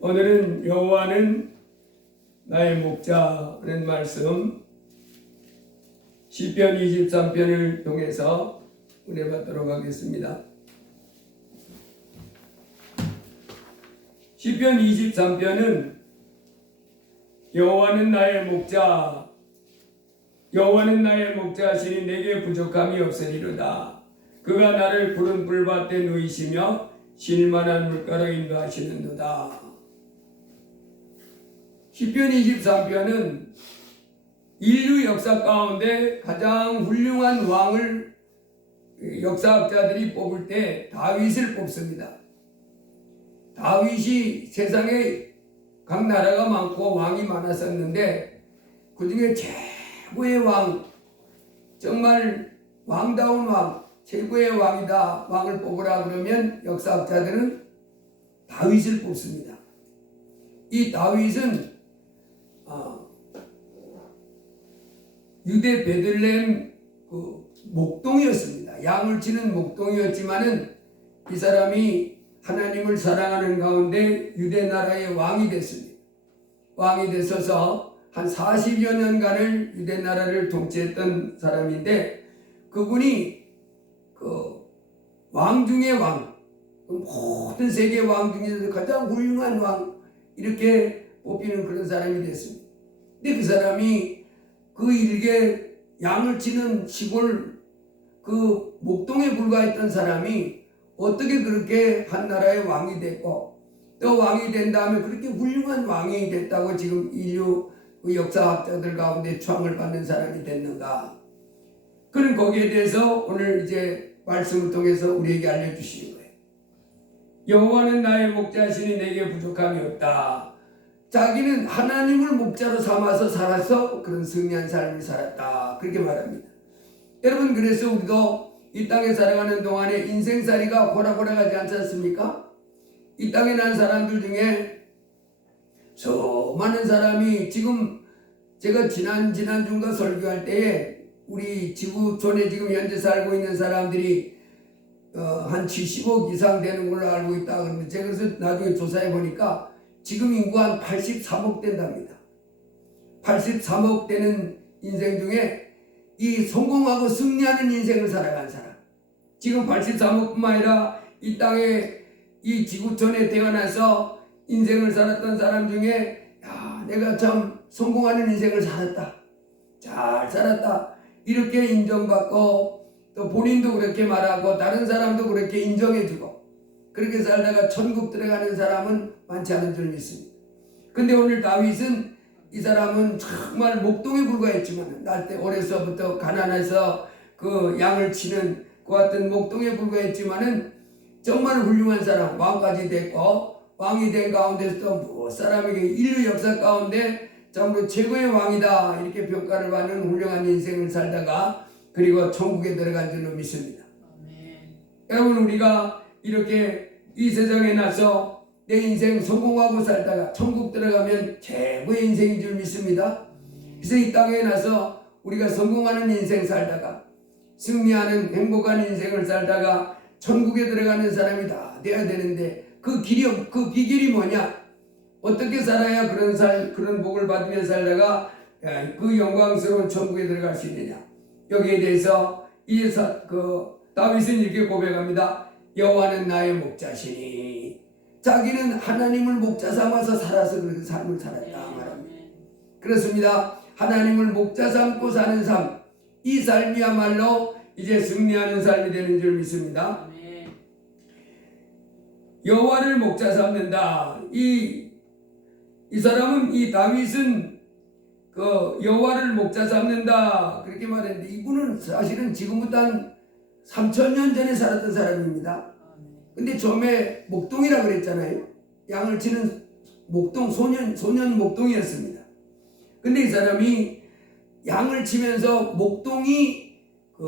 오늘은 여호와는 나의 목자라는 말씀 시편 23편을 통해서 은혜 받도록 하겠습니다. 시편 23편은 여호와는 나의 목자, 여호와는 나의 목자시니 내게 부족함이 없으리로다. 그가 나를 푸른 풀밭에 누이시며 쉴만한 물가로 인도하시는도다. 시편 23편은 인류 역사 가운데 가장 훌륭한 왕을 역사학자들이 뽑을 때 다윗을 뽑습니다. 다윗이 세상에 각 나라가 많고 왕이 많았었는데 그 중에 최고의 왕, 정말 왕다운 왕, 최고의 왕이다, 왕을 뽑으라 그러면 역사학자들은 다윗을 뽑습니다. 이 다윗은 유대 베들레헴 목동이었습니다. 양을 치는 목동이었지만은 이 사람이 하나님을 사랑하는 가운데 유대 나라의 왕이 됐습니다. 왕이 됐어서 한 40여 년간을 유대 나라를 통치했던 사람인데 그분이 왕 중의 왕, 모든 세계 왕 중에서 가장 훌륭한 왕 이렇게 뽑히는 그런 사람이 됐습니다. 근데 그 사람이 그 일개 양을 치는 시골 그 목동에 불과했던 사람이 어떻게 그렇게 한 나라의 왕이 됐고 또 왕이 된 다음에 그렇게 훌륭한 왕이 됐다고 지금 인류 그 역사학자들 가운데 추앙을 받는 사람이 됐는가? 그는 거기에 대해서 오늘 이제 말씀을 통해서 우리에게 알려주시는 거예요. 여호와는 나의 목자시니 내게 부족함이 없다. 자기는 하나님을 목자로 삼아서 살아서 그런 승리한 삶을 살았다. 그렇게 말합니다. 여러분, 그래서 우리도 이 땅에 살아가는 동안에 인생살이가 호락호락하지 않지 않습니까? 이 땅에 난 사람들 중에 수많은 사람이 지금 제가 지난주인가 설교할 때에 우리 지구촌에 지금 현재 살고 있는 사람들이 한 70억 이상 되는 걸로 알고 있다. 그러는데 제가 그래서 나중에 조사해 보니까 지금 인구가 한 83억 된답니다. 83억 되는 인생 중에 이 성공하고 승리하는 인생을 살아간 사람, 지금 83억뿐만 아니라 이 땅에 이 지구촌에 태어나서 인생을 살았던 사람 중에 야, 내가 참 성공하는 인생을 살았다, 잘 살았다 이렇게 인정받고 또 본인도 그렇게 말하고 다른 사람도 그렇게 인정해주고 그렇게 살다가 천국 들어가는 사람은 많지 않은 줄 믿습니다. 근데 오늘 다윗은 이 사람은 정말 목동에 불과했지만 날 때 어려서부터 가난해서 그 양을 치는 그 같은 목동에 불과했지만은 정말 훌륭한 사람, 왕까지 됐고 왕이 된 가운데서도 무엇 사람에게 인류 역사 가운데 참으로 최고의 왕이다 이렇게 평가를 받는 훌륭한 인생을 살다가 그리고 천국에 들어간 줄로 믿습니다. 여러분, 우리가 이렇게 이 세상에 나서 내 인생 성공하고 살다가 천국 들어가면 최고의 인생인 줄 믿습니다. 그래서 이 땅에 나서 우리가 성공하는 인생 살다가 승리하는 행복한 인생을 살다가 천국에 들어가는 사람이 다 돼야 되는데 그 비결이 뭐냐? 어떻게 살아야 그런 복을 받으며 살다가 그 영광스러운 천국에 들어갈 수 있느냐? 여기에 대해서 다윗은 이렇게 고백합니다. 여호와는 나의 목자시니, 자기는 하나님을 목자 삼아서 살아서 그렇게 삶을 살았다 말합니다. 그렇습니다. 하나님을 목자 삼고 사는 삶, 이 삶이야말로 이제 승리하는 삶이 되는 줄 믿습니다. 여호와를 목자 삼는다. 이 사람은, 이 다윗은 여호와를 목자 삼는다 그렇게 말했는데 이분은 사실은 지금부터 한 3,000년 전에 살았던 사람입니다. 근데 처음에 목동이라 그랬잖아요. 양을 치는 목동, 소년 목동이었습니다. 근데 이 사람이 양을 치면서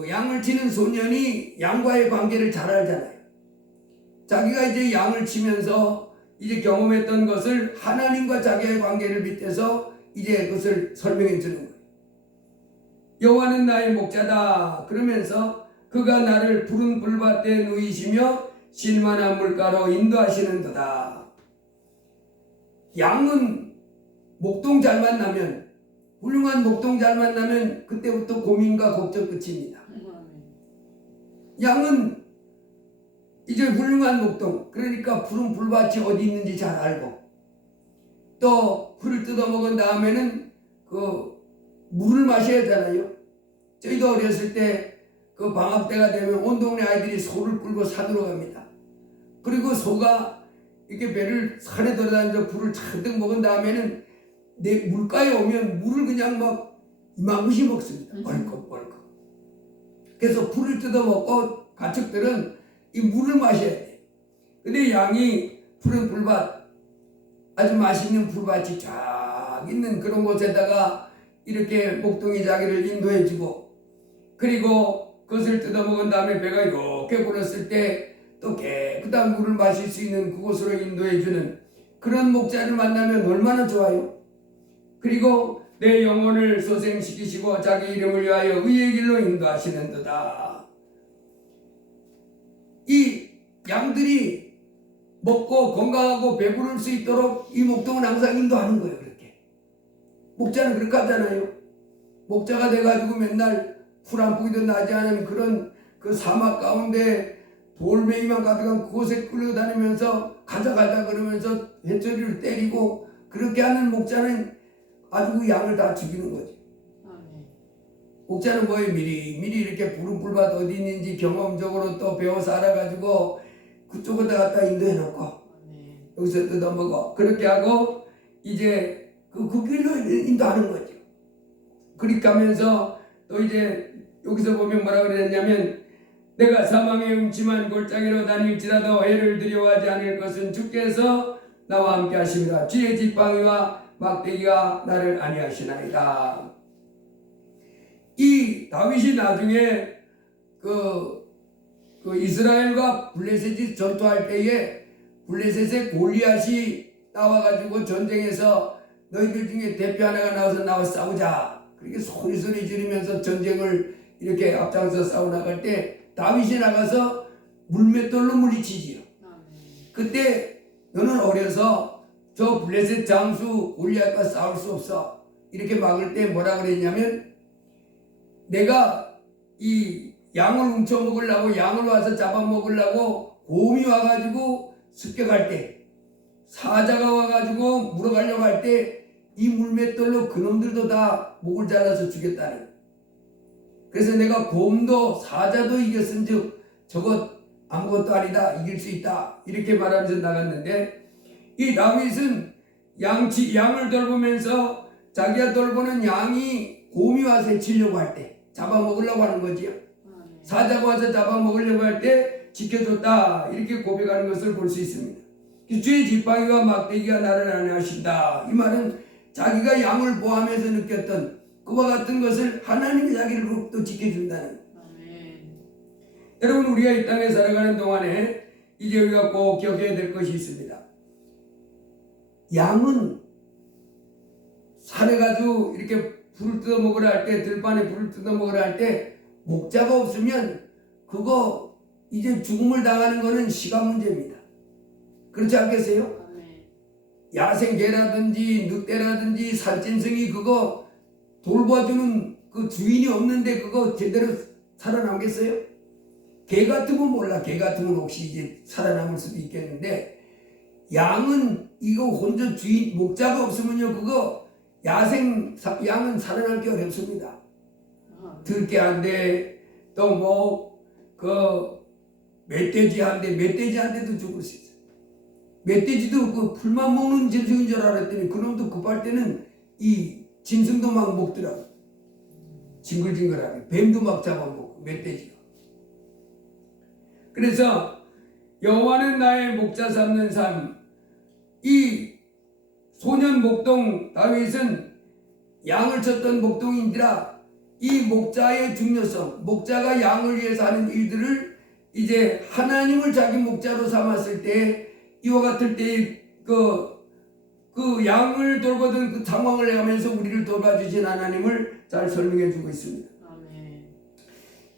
양을 치는 소년이 양과의 관계를 잘 알잖아요. 자기가 이제 양을 치면서 이제 경험했던 것을 하나님과 자기의 관계를 빗대서 이제 그것을 설명해 주는 거예요. 여호와는 나의 목자다 그러면서 그가 나를 푸른 풀밭에 누이시며 쉴만한 물가로 인도하시는도다. 양은 목동 잘 만나면, 훌륭한 목동 잘 만나면 그때부터 고민과 걱정 끝입니다. 양은 이제 훌륭한 목동, 그러니까 푸른 풀밭이 어디 있는지 잘 알고, 또 풀을 뜯어 먹은 다음에는 그 물을 마셔야 하잖아요. 저희도 어렸을 때 그 방학 때가 되면 온 동네 아이들이 소를 끌고 산으로 갑니다. 그리고 소가 이렇게 배를 산에 돌아다니면서 풀을 잔뜩 먹은 다음에는 내 물가에 오면 물을 그냥 막 이만큼씩 먹습니다. 벌컥벌컥. 그래서 풀을 뜯어 먹고 가축들은 이 물을 마셔야 돼. 근데 양이 푸른 풀밭, 아주 맛있는 풀밭이 쫙 있는 그런 곳에다가 이렇게 목동이 자기를 인도해주고, 그리고 그것을 뜯어먹은 다음에 배가 이렇게 불었을 때 또 깨끗한 물을 마실 수 있는 그곳으로 인도해주는 그런 목자를 만나면 얼마나 좋아요. 그리고 내 영혼을 소생시키시고 자기 이름을 위하여 의의 길로 인도하시는도다. 이 양들이 먹고 건강하고 배부를 수 있도록 이 목동은 항상 인도하는 거예요. 그렇게 목자는 그렇게 하잖아요. 목자가 돼가지고 맨날 풀 한 포기도 나지 않은 그런 그 사막 가운데 돌멩이만 가득한 그곳에 끌려다니면서 가자 그러면서 해초리를 때리고 그렇게 하는 목자는 아주 그 양을 다 죽이는 거지. 목자는 뭐예요? 미리 이렇게 푸른 풀밭 어디 있는지 경험적으로 또 배워서 알아가지고 그쪽에다 갖다 인도해 놓고 여기서 뜯어먹어. 그렇게 하고 이제 그 길로 인도하는 거죠. 그렇게 하면서 또 이제 여기서 보면 뭐라 그랬냐면, 내가 사망의 음침한 골짜기로 다닐지라도 해를 두려워하지 않을 것은 주께서 나와 함께 하십니다. 쥐의 지팡이와 막대기가 나를 안위하시나이다. 이 다윗이 나중에 그 이스라엘과 블레셋이 전투할 때에 블레셋의 골리앗이 나와가지고 전쟁에서 너희들 중에 대표 하나가 나와 싸우자. 그렇게 소리 지르면서 전쟁을 이렇게 앞장서 싸워 나갈 때 다윗이 나가서 물맷돌로 물리치지요. 그때 너는 어려서 저 블레셋 장수 골리앗과 싸울 수 없어. 이렇게 막을 때 뭐라 그랬냐면, 내가 이 양을 훔쳐 먹으려고, 양을 와서 잡아먹으려고 곰이 와가지고 습격할 때, 사자가 와가지고 물어가려고 할 때 이 물맷돌로 그놈들도 다 목을 잘라서 죽였다는. 그래서 내가 곰도 사자도 이겼은즉 저것 아무것도 아니다, 이길 수 있다, 이렇게 말하면서 나갔는데, 이 다윗은 양을 돌보면서 자기가 돌보는 양이 곰이 와서 치려고 할 때 잡아먹으려고 하는 거지요. 사자가 와서 잡아먹으려고 할 때 지켜줬다, 이렇게 고백하는 것을 볼 수 있습니다. 주의 지팡이와 막대기가 나를 안위하신다. 이 말은 자기가 양을 보호하면서 느꼈던 그와 같은 것을 하나님이 자기를 또 지켜준다는. 여러분, 우리가 이 땅에 살아가는 동안에 이제 우리가 꼭 기억해야 될 것이 있습니다. 양은 산에 가지고 이렇게 불을 뜯어 먹으라 할 때, 들판에 불을 뜯어 먹으라 할 때 목자가 없으면 그거 이제 죽음을 당하는 거는 시간 문제입니다. 그렇지 않겠어요? 야생 개라든지 늑대라든지 산짐승이 그거 돌봐주는 그 주인이 없는데 그거 제대로 살아남겠어요? 개 같으면 몰라. 개 같으면 혹시 이제 살아남을 수도 있겠는데, 양은 이거 혼자 주인 목자가 없으면요, 그거 양은 살아남기 어렵습니다. 들개 한 대, 또 뭐 멧돼지 한 대도 죽을 수 있어요. 멧돼지도 그 풀만 먹는 짐승인 줄 알았더니 그놈도 급할 때는 이 짐승도 막 먹더라고. 징글징글하게. 뱀도 막 잡아먹고, 멧돼지가. 그래서 여호와는 나의 목자 삼는 삶. 이 소년 목동 다윗은 양을 쳤던 목동인지라 이 목자의 중요성, 목자가 양을 위해서 하는 일들을 이제 하나님을 자기 목자로 삼았을 때 이와 같을 때 그 양을 돌보던 그 상황을 해가면서 우리를 돌봐주신 하나님을 잘 설명해 주고 있습니다. 아멘.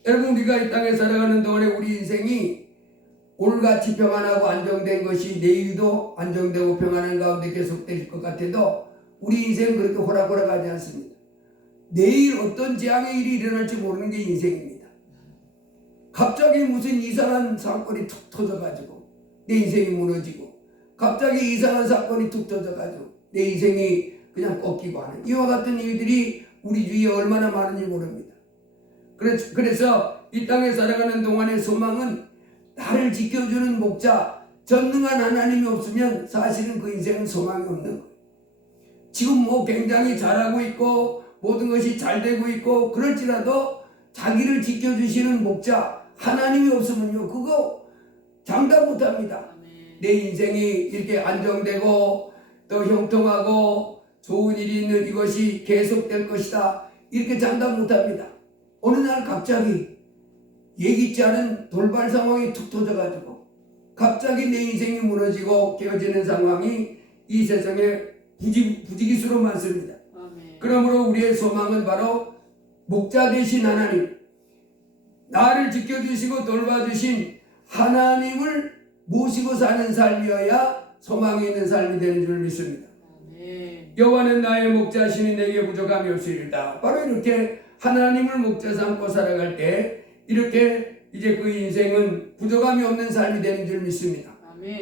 여러분, 우리가 이 땅에 살아가는 동안에 우리 인생이 오늘같이 평안하고 안정된 것이 내일도 안정되고 평안한 가운데 계속될 것 같아도 우리 인생은 그렇게 호락호락하지 않습니다. 내일 어떤 재앙의 일이 일어날지 모르는 게 인생입니다. 갑자기 무슨 이상한 사건이 툭 터져가지고 내 인생이 무너지고, 갑자기 이상한 사건이 툭 터져가지고 내 인생이 그냥 꺾이고 하는 이와 같은 일들이 우리 주위에 얼마나 많은지 모릅니다. 그래서 이 땅에 살아가는 동안의 소망은 나를 지켜주는 목자, 전능한 하나님이 없으면 사실은 그 인생은 소망이 없는 거예요. 지금 뭐 굉장히 잘하고 있고 모든 것이 잘 되고 있고 그럴지라도 자기를 지켜주시는 목자 하나님이 없으면요 그거 장담 못합니다. 내 인생이 이렇게 안정되고 또 형통하고 좋은 일이 있는 이것이 계속될 것이다 이렇게 장담 못합니다. 어느 날 갑자기 예기치 않은 돌발 상황이 툭 터져가지고 갑자기 내 인생이 무너지고 깨어지는 상황이 이 세상에 부지기수로 많습니다. 그러므로 우리의 소망은 바로 목자 되신 하나님, 나를 지켜주시고 돌봐주신 하나님을 모시고 사는 삶이어야 소망이 있는 삶이 되는 줄 믿습니다. 여호와는 나의 목자시니 내게 부족함이 없으리이다. 바로 이렇게 하나님을 목자 삼고 살아갈 때 이렇게 이제 그 인생은 부족함이 없는 삶이 되는 줄 믿습니다.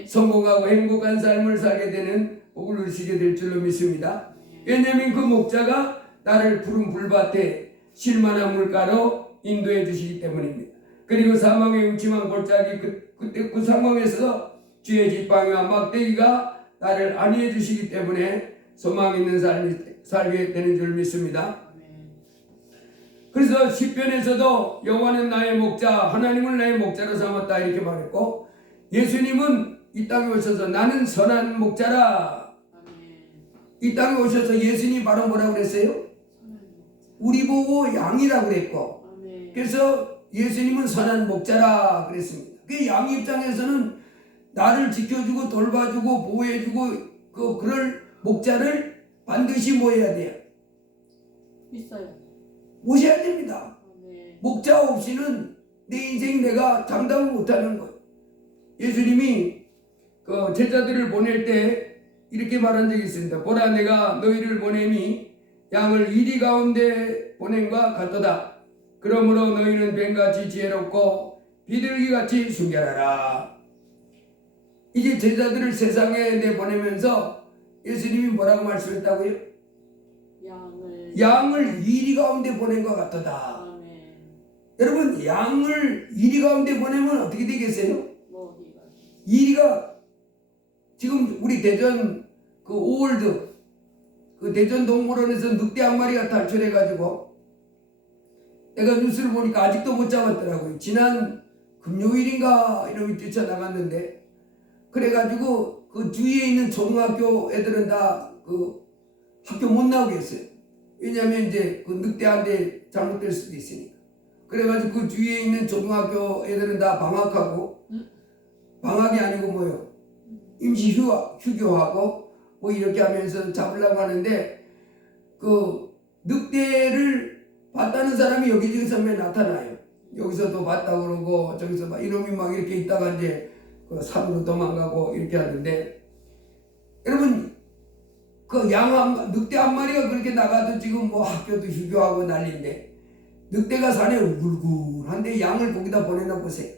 성공하고 행복한 삶을 살게 되는 복을 누리시게 될 줄로 믿습니다. 왜냐하면 그 목자가 나를 푸른 불밭에 쉴만한 물가로 인도해 주시기 때문입니다. 그리고 사망의 음침한 골짜기 그때 그 상황에서 쥐의 지팡이와 막대기가 나를 안위해 주시기 때문에 소망 있는 삶이 살게 되는 줄 믿습니다. 그래서 시편에서도 여호와는 나의 목자, 하나님을 나의 목자로 삼았다 이렇게 말했고, 예수님은 이 땅에 오셔서 나는 선한 목자라. 이 땅에 오셔서 예수님이 바로 뭐라고 그랬어요? 우리 보고 양이라고 그랬고, 그래서 예수님은 선한 목자라 그랬습니다. 그 양 입장에서는 나를 지켜주고 돌봐주고 보호해주고 그럴 목자를 반드시 뭐 해야 돼요? 있어요. 모셔야 됩니다. 목자 없이는 내 인생 내가 장담을 못하는 거예요. 예수님이 그 제자들을 보낼 때 이렇게 말한 적이 있습니다. 보라 내가 너희를 보내니 양을 이리 가운데 보낸과 같도다. 그러므로 너희는 뱀같이 지혜롭고 비둘기같이 순결하라. 이제 제자들을 세상에 내보내면서 예수님이 뭐라고 말씀했다고요? 양을 이리 가운데 보낸 것 같도다. 여러분 양을 이리 가운데 보내면 어떻게 되겠어요? 이리가 지금 우리 대전 그 오월드 그 대전 동물원에서 늑대 한 마리가 탈출해가지고 내가 뉴스를 보니까 아직도 못 잡았더라고요. 지난 금요일인가 이놈이 뛰쳐나갔는데, 그래가지고 그 주위에 있는 초등학교 애들은 다 그 학교 못 나오게 했어요. 왜냐하면 이제 그 늑대한테 잘못될 수도 있으니까. 그래가지고 그 주위에 있는 초등학교 애들은 다 방학하고, 방학이 아니고 뭐요? 임시 휴교하고 뭐 이렇게 하면서 잡으려고 하는데, 그 늑대를 봤다는 사람이 여기저기서 매 나타나요. 여기서도 봤다고 그러고 저기서 막 이놈이 막 이렇게 있다가 이제 그 산으로 도망가고 이렇게 하는데, 여러분 그 늑대 한 마리가 그렇게 나가도 지금 뭐 학교도 휴교하고 난리인데, 늑대가 산에 울굴한데 양을 거기다 보내나 보세요.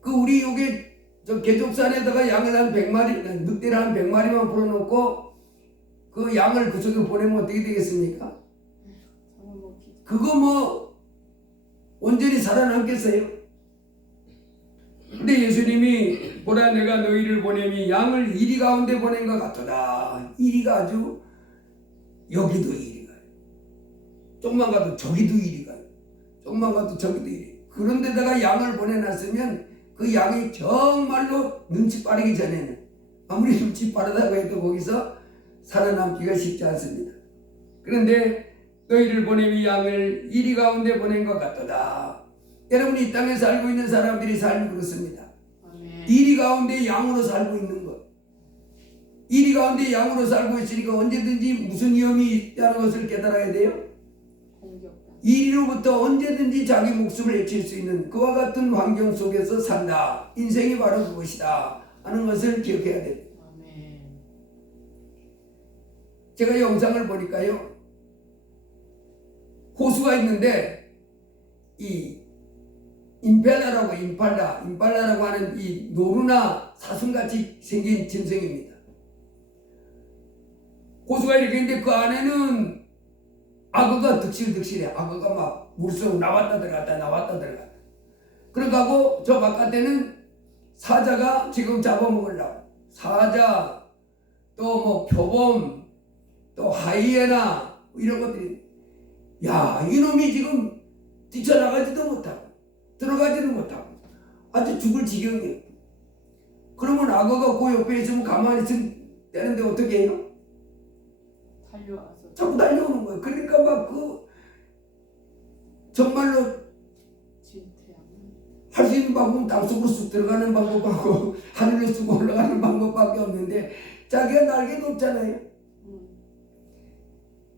그 우리 여기 저 계족산에다가 양을 한 100마리, 늑대를 한 100마리만 풀어놓고 그 양을 그쪽에 보내면 어떻게 되겠습니까? 그거 뭐 온전히 살아남겠어요? 근데 예수님이 보라 내가 너희를 보내니 양을 이리 가운데 보낸 것 같도다. 이리가 아주 여기도 이리 가요. 조금만 가도 저기도 이리 가요. 조금만 가도 저기도 이리. 그런 데다가 양을 보내놨으면 그 양이 정말로 눈치 빠르기 전에는 아무리 눈치 빠르다고 해도 거기서 살아남기가 쉽지 않습니다. 그런데 너희를 보내니 양을 이리 가운데 보낸 것 같도다. 여러분 이 땅에 살고 있는 사람들이 삶이 그렇습니다. 이리 가운데 양으로 살고 있는 것. 이리 가운데 양으로 살고 있으니까 언제든지 무슨 위험이 있다는 것을 깨달아야 돼요. 이리로부터 언제든지 자기 목숨을 해칠 수 있는 그와 같은 환경 속에서 산다. 인생이 바로 그것이다 하는 것을 기억해야 됩니다. 아멘. 제가 영상을 보니까요, 호수가 있는데 이 임팔라라고 하는 이 노루나 사슴같이 생긴 짐승입니다. 호수가 이렇게 있는데 그 안에는 악어가 득실득실해. 악어가 막 물속 나왔다 들어갔다. 그러고 저 바깥에는 사자가 지금 잡아먹으려고. 사자, 또 뭐 표범, 또 하이에나 이런 것들이. 야, 이놈이 지금 뛰쳐나가지도 못하고 들어가지도 못하고 아주 죽을 지경이에요. 그러면 악어가 그 옆에 있으면 가만히 있으면 되는데 어떻게 해요? 달려와서 자꾸 달려오는 거예요. 그러니까 막 정말로 할 수 있는 방법은 땅속으로 쑥 들어가는 방법하고 하늘로 쑥 올라가는 방법밖에 없는데 자기가 날개도 없잖아요.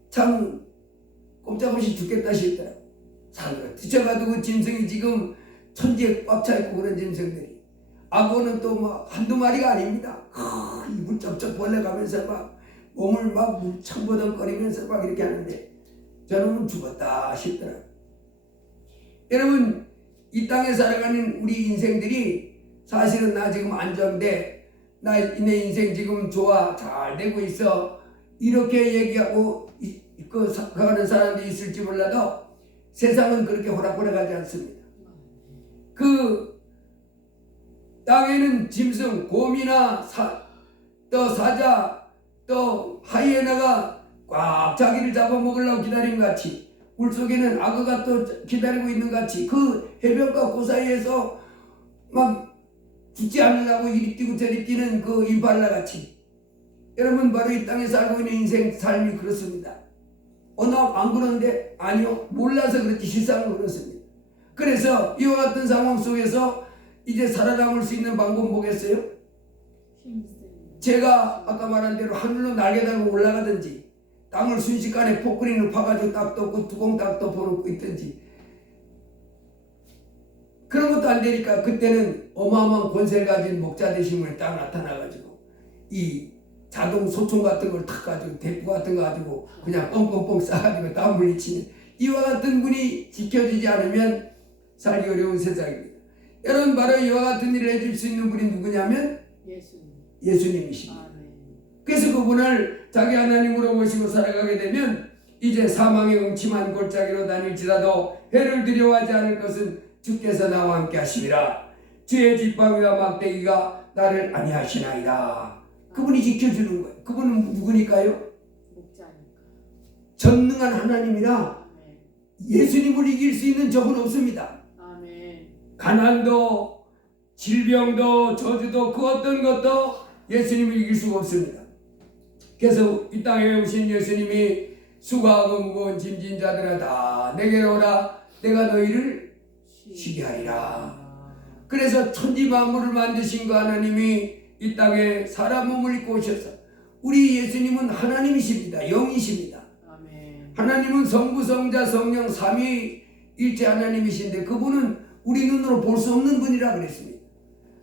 참 꼼짝없이 죽겠다 싶더라고. 산으로 뒤쳐가지고 짐승이 지금 천지에 꽉 차있고 그런 짐승들이. 악어는 또 뭐 한두 마리가 아닙니다. 입을 쩍쩍 벌려가면서 막 몸을 막 물창보덩거리면서 막 이렇게 하는데 저놈은 죽었다 싶더라고요. 여러분, 이 땅에 살아가는 우리 인생들이 사실은 나 지금 안정돼, 내 인생 지금 좋아, 잘 되고 있어, 이렇게 얘기하고 가는 사람들이 있을지 몰라도 세상은 그렇게 호락호락하지 않습니다. 그 땅에는 짐승, 곰이나 또 사자, 또 하이에나가 꽉 자기를 잡아먹으려고 기다린 것 같이, 물속에는 악어가 또 기다리고 있는 것 같이, 그 해변가 그 사이에서 막 죽지 않으려고 이리 뛰고 저리 뛰는 그 임팔라 같이, 여러분 바로 이 땅에 살고 있는 인생 삶이 그렇습니다. 나 안 그러는데? 아니요, 몰라서 그렇지 실상은 그렇습니다. 그래서 이와 같은 상황 속에서 이제 살아남을 수 있는 방법 뭐겠어요? 제가 아까 말한 대로 하늘로 날개 달고 올라가든지, 땅을 순식간에 포크린을 파가지고 딱 덮고 두공 딱 덮어놓고 있든지, 그런 것도 안 되니까 그때는 어마어마한 권세 가진 목자 되신 분이 딱 나타나가지고 이 자동 소총 같은 걸 탁 가지고 대포 같은 거 가지고 그냥 뻥뻥뻥 쏴가지고 딱 물리치는, 이와 같은 분이 지켜지지 않으면 살기 어려운 세상입니다. 여러분, 바로 이와 같은 일을 해줄 수 있는 분이 누구냐면 예수님이십니다. 그래서 그분을 자기 하나님으로 모시고 살아가게 되면 이제 사망의 음침한 골짜기로 다닐지라도 해를 두려워하지 않을 것은 주께서 나와 함께 하심이라. 주의 지팡이와 막대기가 나를 안위하시나이다. 그분이 지켜주는 거예요. 그분은 누구니까요? 전능한 하나님이라 예수님을 이길 수 있는 적은 없습니다. 가난도 질병도 저주도 그 어떤 것도 예수님을 이길 수가 없습니다. 그래서 이 땅에 오신 예수님이 수고하고 무거운 짐진 자들아 다 내게로 오라, 내가 너희를 쉬게 하리라. 그래서 천지 만물을 만드신 그 하나님이 이 땅에 사람 몸을 입고 오셔서, 우리 예수님은 하나님이십니다. 영이십니다. 하나님은 성부 성자 성령 삼위일체 하나님이신데 그분은 우리 눈으로 볼 수 없는 분이라 그랬습니다.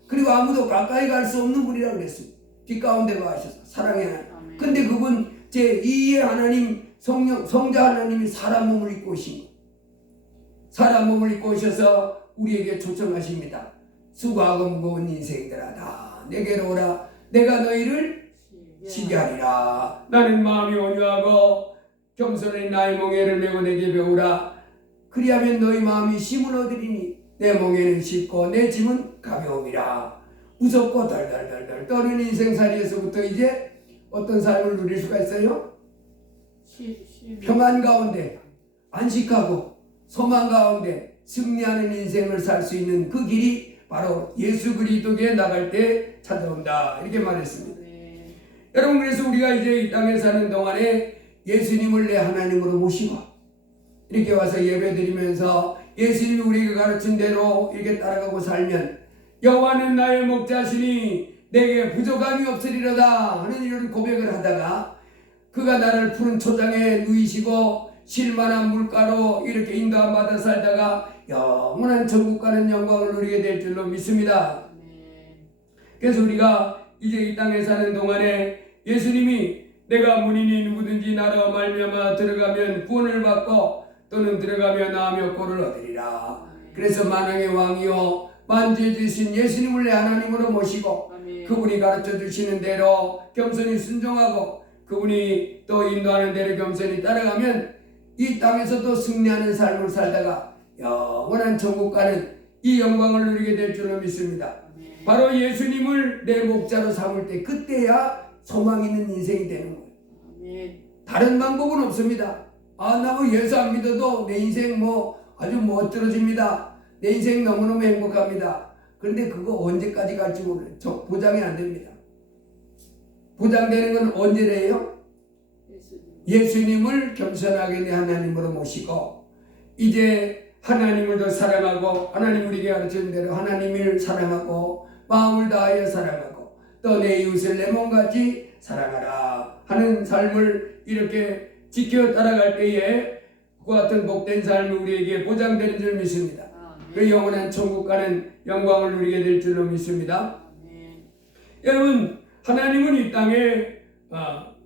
그리고 아무도 가까이 갈 수 없는 분이라 그랬습니다. 빛 가운데 거하셔서 사랑의 하나님. 근데 그분 제2의 하나님 성자 하나님이 사람 몸을 입고 오신 거예요. 사람 몸을 입고 오셔서 우리에게 초청하십니다. 수고하고 무거운 인생들아 다 내게로 오라, 내가 너희를 쉬게 하리라. 나는 마음이 온유하고 겸손한 나의 멍에를 메고 내게 배우라. 그리하면 너희 마음이 쉼을 얻으리니 내 멍에는 쉽고 내 짐은 가벼움이라. 무섭고 덜덜덜덜 떠는 인생살이에서부터 이제 어떤 삶을 누릴 수가 있어요? 평안 가운데 안식하고 소망 가운데 승리하는 인생을 살 수 있는 그 길이 바로 예수 그리스도께 나갈 때 찾아온다, 이렇게 말했습니다. 여러분, 그래서 우리가 이제 이 땅에 사는 동안에 예수님을 내 하나님으로 모시고 이렇게 와서 예배드리면서 예수님이 우리에게 가르친 대로 이렇게 따라가고 살면 여호와는 나의 목자시니 내게 부족함이 없으리로다 하는 이런 고백을 하다가 그가 나를 푸른 초장에 누이시고 실만한 물가로 이렇게 인도함 받아 살다가 영원한 천국 가는 영광을 누리게 될 줄로 믿습니다. 그래서 우리가 이제 이 땅에 사는 동안에 예수님이 내가 문이니 누구든지 나로 말미암아 들어가면 구원을 받고 또는 들어가며 나으며 꼴을 얻으리라. 그래서 만왕의 왕이요 만주에 주신 예수님을 내 하나님으로 모시고 그분이 가르쳐 주시는 대로 겸손히 순종하고 그분이 또 인도하는 대로 겸손히 따라가면 이 땅에서도 승리하는 삶을 살다가 영원한 천국 가는 이 영광을 누리게 될 줄로 믿습니다. 바로 예수님을 내 목자로 삼을 때 그때야 소망 있는 인생이 되는 거예요. 다른 방법은 없습니다. 나 뭐 예수 안 믿어도 내 인생 아주 멋들어집니다. 내 인생 너무너무 행복합니다. 그런데 그거 언제까지 갈지 모르요. 보장이 안 됩니다. 보장되는 건 언제래요? 예수님을 겸손하게 내 하나님으로 모시고 이제 하나님을 더 사랑하고 하나님 우리에게 가르치는 대로 하나님을 사랑하고 마음을 다하여 사랑하고 또 내 이웃을 내 몸같이 사랑하라 하는 삶을 이렇게 지켜 따라갈 때에 그와 같은 복된 삶이 우리에게 보장되는 줄 믿습니다. 그 영원한 천국 가는 영광을 누리게 될 줄로 믿습니다. 여러분 하나님은 이 땅에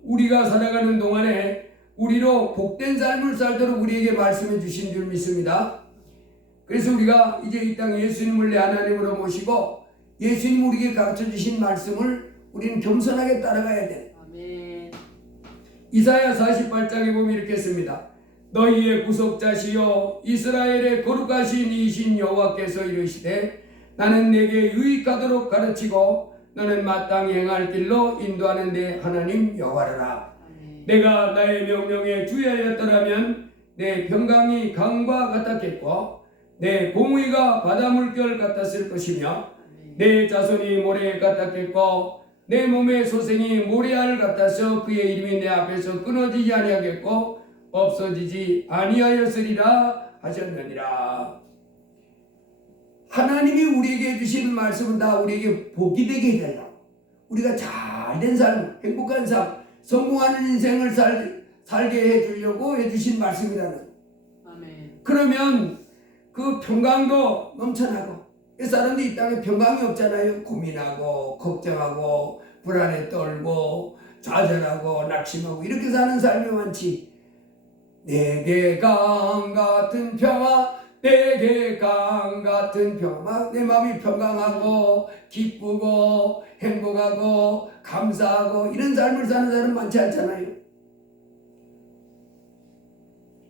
우리가 살아가는 동안에 우리로 복된 삶을 살도록 우리에게 말씀해 주신 줄 믿습니다. 그래서 우리가 이제 이 땅에 예수님을 내 하나님으로 모시고 예수님 우리에게 가르쳐 주신 말씀을 우리는 겸손하게 따라가야 돼. 이사야 48장에 보면 이렇게 씁니다. 너희의 구속자시여 이스라엘의 거룩하신 이신 여호와께서 이르시되 나는 내게 유익하도록 가르치고 너는 마땅히 행할 길로 인도하는 내 하나님 여호와라. 내가 나의 명령에 주의하였더라면 내 평강이 강과 같았겠고 내 공의가 바다 물결 같았을 것이며 내 자손이 모래 같았겠고 내 몸의 소생이 모래알 같아서 그의 이름이 내 앞에서 끊어지지 아니하겠고 없어지지 아니하였으리라 하셨느니라. 하나님이 우리에게 해주시는 말씀은 다 우리에게 복이 되게 해달라. 우리가 잘된 삶, 행복한 삶, 성공하는 인생을 살게 해주려고 해주신 말씀이라는. 그러면 그 평강도 넘쳐나고 사람들이 이 땅에 평강이 없잖아요. 고민하고 걱정하고 불안에 떨고 좌절하고 낙심하고 이렇게 사는 삶이 많지. 내게 강 같은 평화, 내게 강 같은 평화. 내 마음이 평강하고 기쁘고 행복하고 감사하고 이런 삶을 사는 사람은 많지 않잖아요.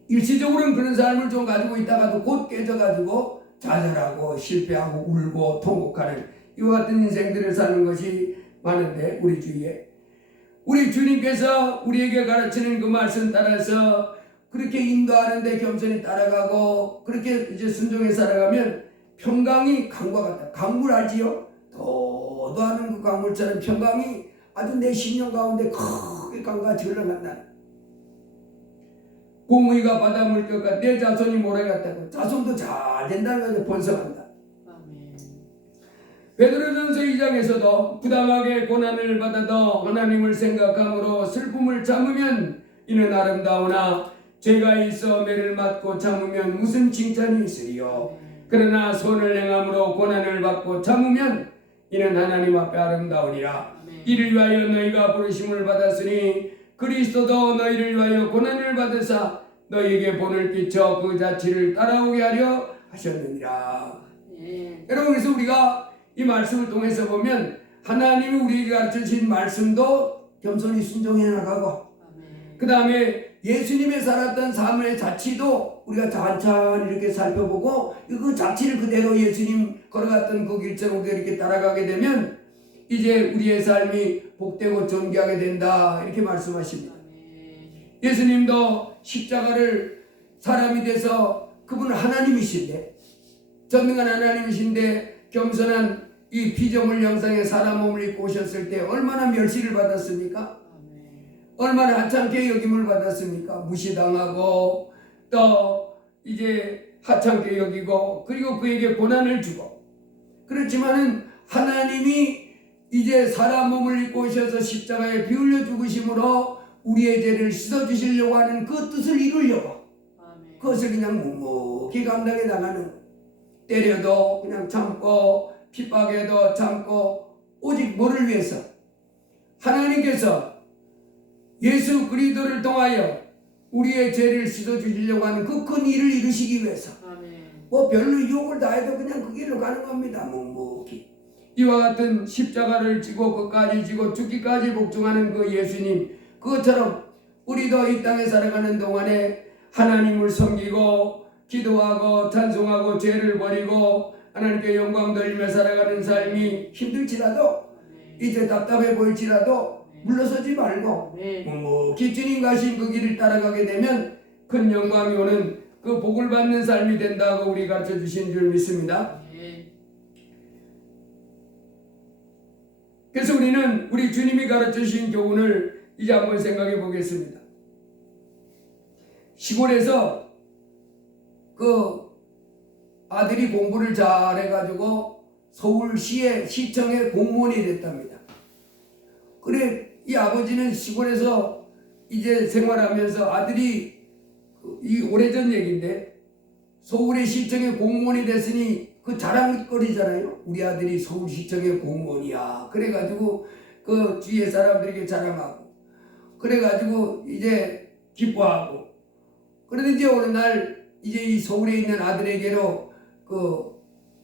일시적으로는 그런 삶을 좀 가지고 있다가도 곧 깨져가지고 좌절하고 실패하고 울고 통곡하는 이와 같은 인생들을 사는 것이 많은데 우리 주위에 우리 주님께서 우리에게 가르치는 그 말씀 따라서 그렇게 인도하는데 겸손히 따라가고 그렇게 이제 순종해 살아가면 평강이 강과 같다. 강물 알지요? 도도하는 그 강물처럼 평강이 아주 내 심령 가운데 크게 강같이 흘러간다. 공의가 바다 물결 같다. 내 자손이 모래 같다고. 자손도 잘 된다는 것을 번성한다. 베드로전서 2장에서도 부당하게 고난을 받아도 하나님을 생각함으로 슬픔을 참으면 이는 아름다우나 죄가 있어 매를 맞고 참으면 무슨 칭찬이 있으리요. 그러나 선을 행함으로 고난을 받고 참으면 이는 하나님 앞에 아름다우니라. 이를 위하여 너희가 부르심을 받았으니 그리스도도 너희를 위하여 고난을 받으사 너희에게 본을 끼쳐 그 자취를 따라오게 하려 하셨느니라. 여러분 그래서 우리가 이 말씀을 통해서 보면 하나님이 우리에게 가르쳐주신 말씀도 겸손히 순종해 나가고 그 다음에 예수님의 살았던 삶의 자취도 우리가 찬찬히 이렇게 살펴보고 그 자취를 그대로 예수님 걸어갔던 그 길처럼 우리가 이렇게 따라가게 되면 이제 우리의 삶이 복되고 존귀하게 된다 이렇게 말씀하십니다. 예수님도 십자가를 사람이 돼서 그분은 하나님이신데 전능한 하나님이신데 겸손한 이 피조물 형상의 사람 몸을 입고 오셨을 때 얼마나 멸시를 받았습니까? 얼마나 하찮게 여김을 받았습니까? 무시당하고 또 이제 하찮게 여기고 그리고 그에게 고난을 주고 그렇지만은 하나님이 이제 사람 몸을 입고 오셔서 십자가에 비 흘려 죽으심으로 우리의 죄를 씻어주시려고 하는 그 뜻을 이루려고 그것을 그냥 묵묵히 감당해 나가는, 때려도 그냥 참고 핍박해도 참고, 오직 뭐를 위해서? 하나님께서 예수 그리스도를 통하여 우리의 죄를 씻어주시려고 하는 그 큰 일을 이루시기 위해서 아멘. 뭐 별로 유혹을 다해도 그냥 그 길을 가는 겁니다. 묵묵히 이와 같은 십자가를 지고 끝까지 지고 죽기까지 복종하는 그 예수님, 그것처럼 우리도 이 땅에 살아가는 동안에 하나님을 섬기고 기도하고 찬송하고 죄를 버리고 하나님께 영광 돌리며 살아가는 삶이 힘들지라도, 이제 답답해 보일지라도 물러서지 말고 묵묵히 주님 가신 그 길을 따라가게 되면 큰 영광이 오는 그 복을 받는 삶이 된다고 우리 가르쳐 주신 줄 믿습니다. 그래서 우리는 우리 주님이 가르쳐 주신 교훈을 이제 한번 생각해 보겠습니다. 시골에서 그 아들이 공부를 잘 해가지고 서울시의 시청의 공무원이 됐답니다. 그래 이 아버지는 시골에서 이제 생활하면서 아들이 이 오래전 얘기인데 서울의 시청의 공무원이 됐으니 그 자랑거리잖아요. 우리 아들이 서울시청의 공무원이야. 그래가지고 그 주위의 사람들에게 자랑하고, 그래가지고 이제 기뻐하고, 그런데 이제 어느 날 이제 이 서울에 있는 아들에게로 그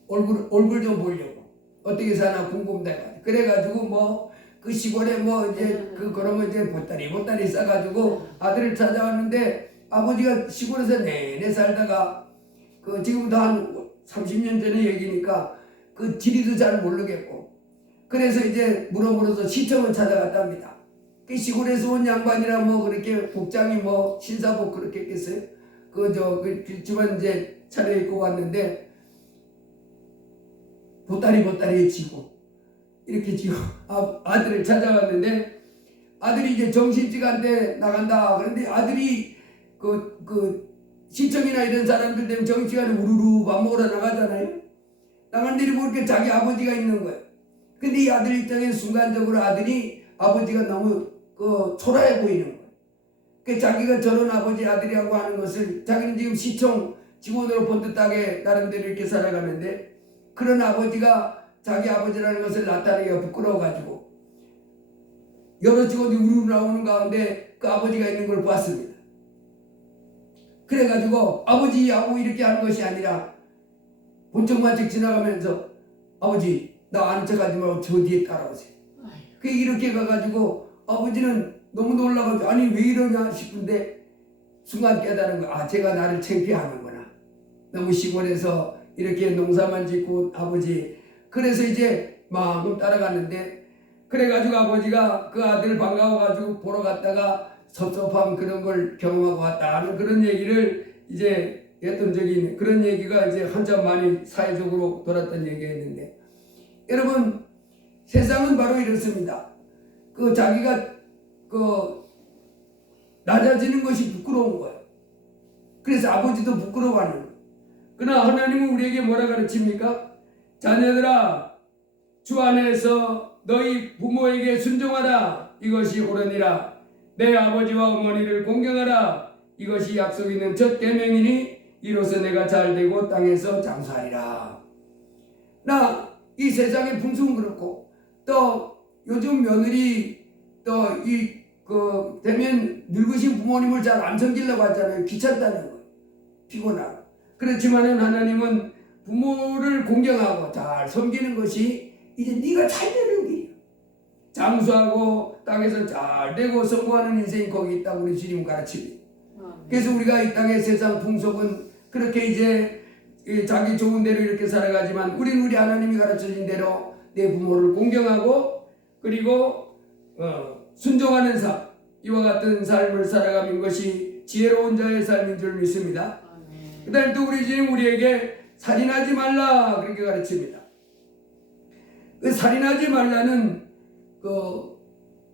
얼굴 좀 보려고 어떻게 사나 궁금해가지고, 그래가지고 뭐 그 시골에 뭐 이제 그러면 이제 보따리 싸가지고 아들을 찾아왔는데, 아버지가 시골에서 내내 살다가 그 지금부터 한 30년 전의 얘기니까 그 지리도 잘 모르겠고, 그래서 이제 물어서 시청을 찾아갔답니다. 그 시골에서 온 양반이라 뭐 그렇게 복장이 뭐 신사복 그렇게 했겠어요? 그 집안 이제 차려입고 왔는데 보따리 지고 이렇게 지고 아들을 찾아왔는데, 아들이 이제 정신직한테 나간다. 그런데 아들이 그 시청이나 이런 사람들 되면 정시간에 우르르 밥 먹으러 나가잖아요. 나간데 보니까 자기 아버지가 있는 거예요. 근데 이 아들 입장에 순간적으로 아버지가 너무 초라해 보이는 거예요. 그 자기가 저런 아들이라고 하는 것을, 자기는 지금 시청 직원으로 번듯하게 나름대로 이렇게 살아가는데, 그런 아버지가 자기 아버지라는 것을 나타내기가 부끄러워가지고 여러 직원들이 우르르 나오는 가운데 그 아버지가 있는 걸 봤습니다. 그래가지고 아버지하고 이렇게 하는 것이 아니라 본청만직 지나가면서, 아버지 나 아는 척하지 말고 저 뒤에 따라오세요. 그 이렇게 가가지고 아버지는 너무 놀라가지고 아니 왜 이러냐 싶은데 순간 깨달은 거야. 제가 나를 창피하는구나. 너무 시골에서 이렇게 농사만 짓고 아버지. 그래서 이제 마음 따라갔는데, 그래가지고 아버지가 그 아들 반가워가지고 보러 갔다가 섭섭함 그런 걸 경험하고 왔다 하는 그런 얘기를 이제 했던 적이 있는, 그런 얘기가 이제 한참 많이 사회적으로 돌았던 얘기였는데, 여러분 세상은 바로 이렇습니다. 자기가 낮아지는 것이 부끄러운 거예요. 그래서 아버지도 부끄러워하는 거예요. 그러나 하나님은 우리에게 뭐라 가르칩니까? 자녀들아, 주 안에서 너희 부모에게 순종하라. 이것이 옳으니라. 내 아버지와 어머니를 공경하라. 이것이 약속 있는 첫 계명이니 이로써 내가 잘되고 땅에서 장수하리라. 이 세상의 풍속은 그렇고, 또 요즘 며느리 되면 늙으신 부모님을 잘 안 섬기려고 하잖아요. 귀찮다는 거예요. 피곤하고. 그렇지만은 하나님은 부모를 공경하고 잘 섬기는 것이 이제 네가 잘 되는 길이야. 장수하고 땅에서 잘 되고 성공하는 인생이 거기 있다고 우리 주님 가르칩니다. 그래서 우리가 이 땅의 세상 풍속은 그렇게 이제 자기 좋은 대로 이렇게 살아가지만, 우리는 우리 하나님이 가르쳐준 대로 내 부모를 공경하고 그리고 순종하는 삶, 이와 같은 삶을 살아가는 것이 지혜로운 자의 삶인 줄 믿습니다. 그 다음에 또 우리 주님 우리에게 살인하지 말라 그렇게 가르칩니다. 그 살인하지 말라는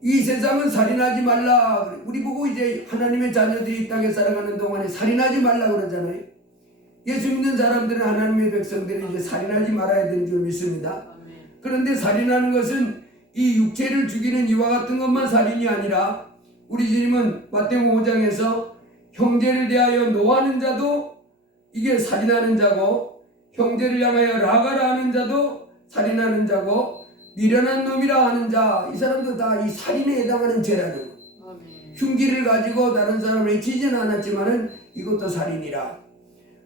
이 세상은 살인하지 말라, 우리 보고 이제 하나님의 자녀들이 이 땅에 살아가는 동안에 살인하지 말라 그러잖아요. 예수 믿는 사람들은, 하나님의 백성들은 이제 살인하지 말아야 되는 줄 믿습니다. 그런데 살인하는 것은 이 육체를 죽이는 이와 같은 것만 살인이 아니라, 우리 주님은 마태복음 5장에서 형제를 대하여 노하는 자도 이게 살인하는 자고, 형제를 향하여 라가라 하는 자도 살인하는 자고, 미련한 놈이라 하는 자, 이 사람도 다 이 살인에 해당하는 죄라는 거. 흉기를 가지고 다른 사람을 해치지는 않았지만은 이것도 살인이라.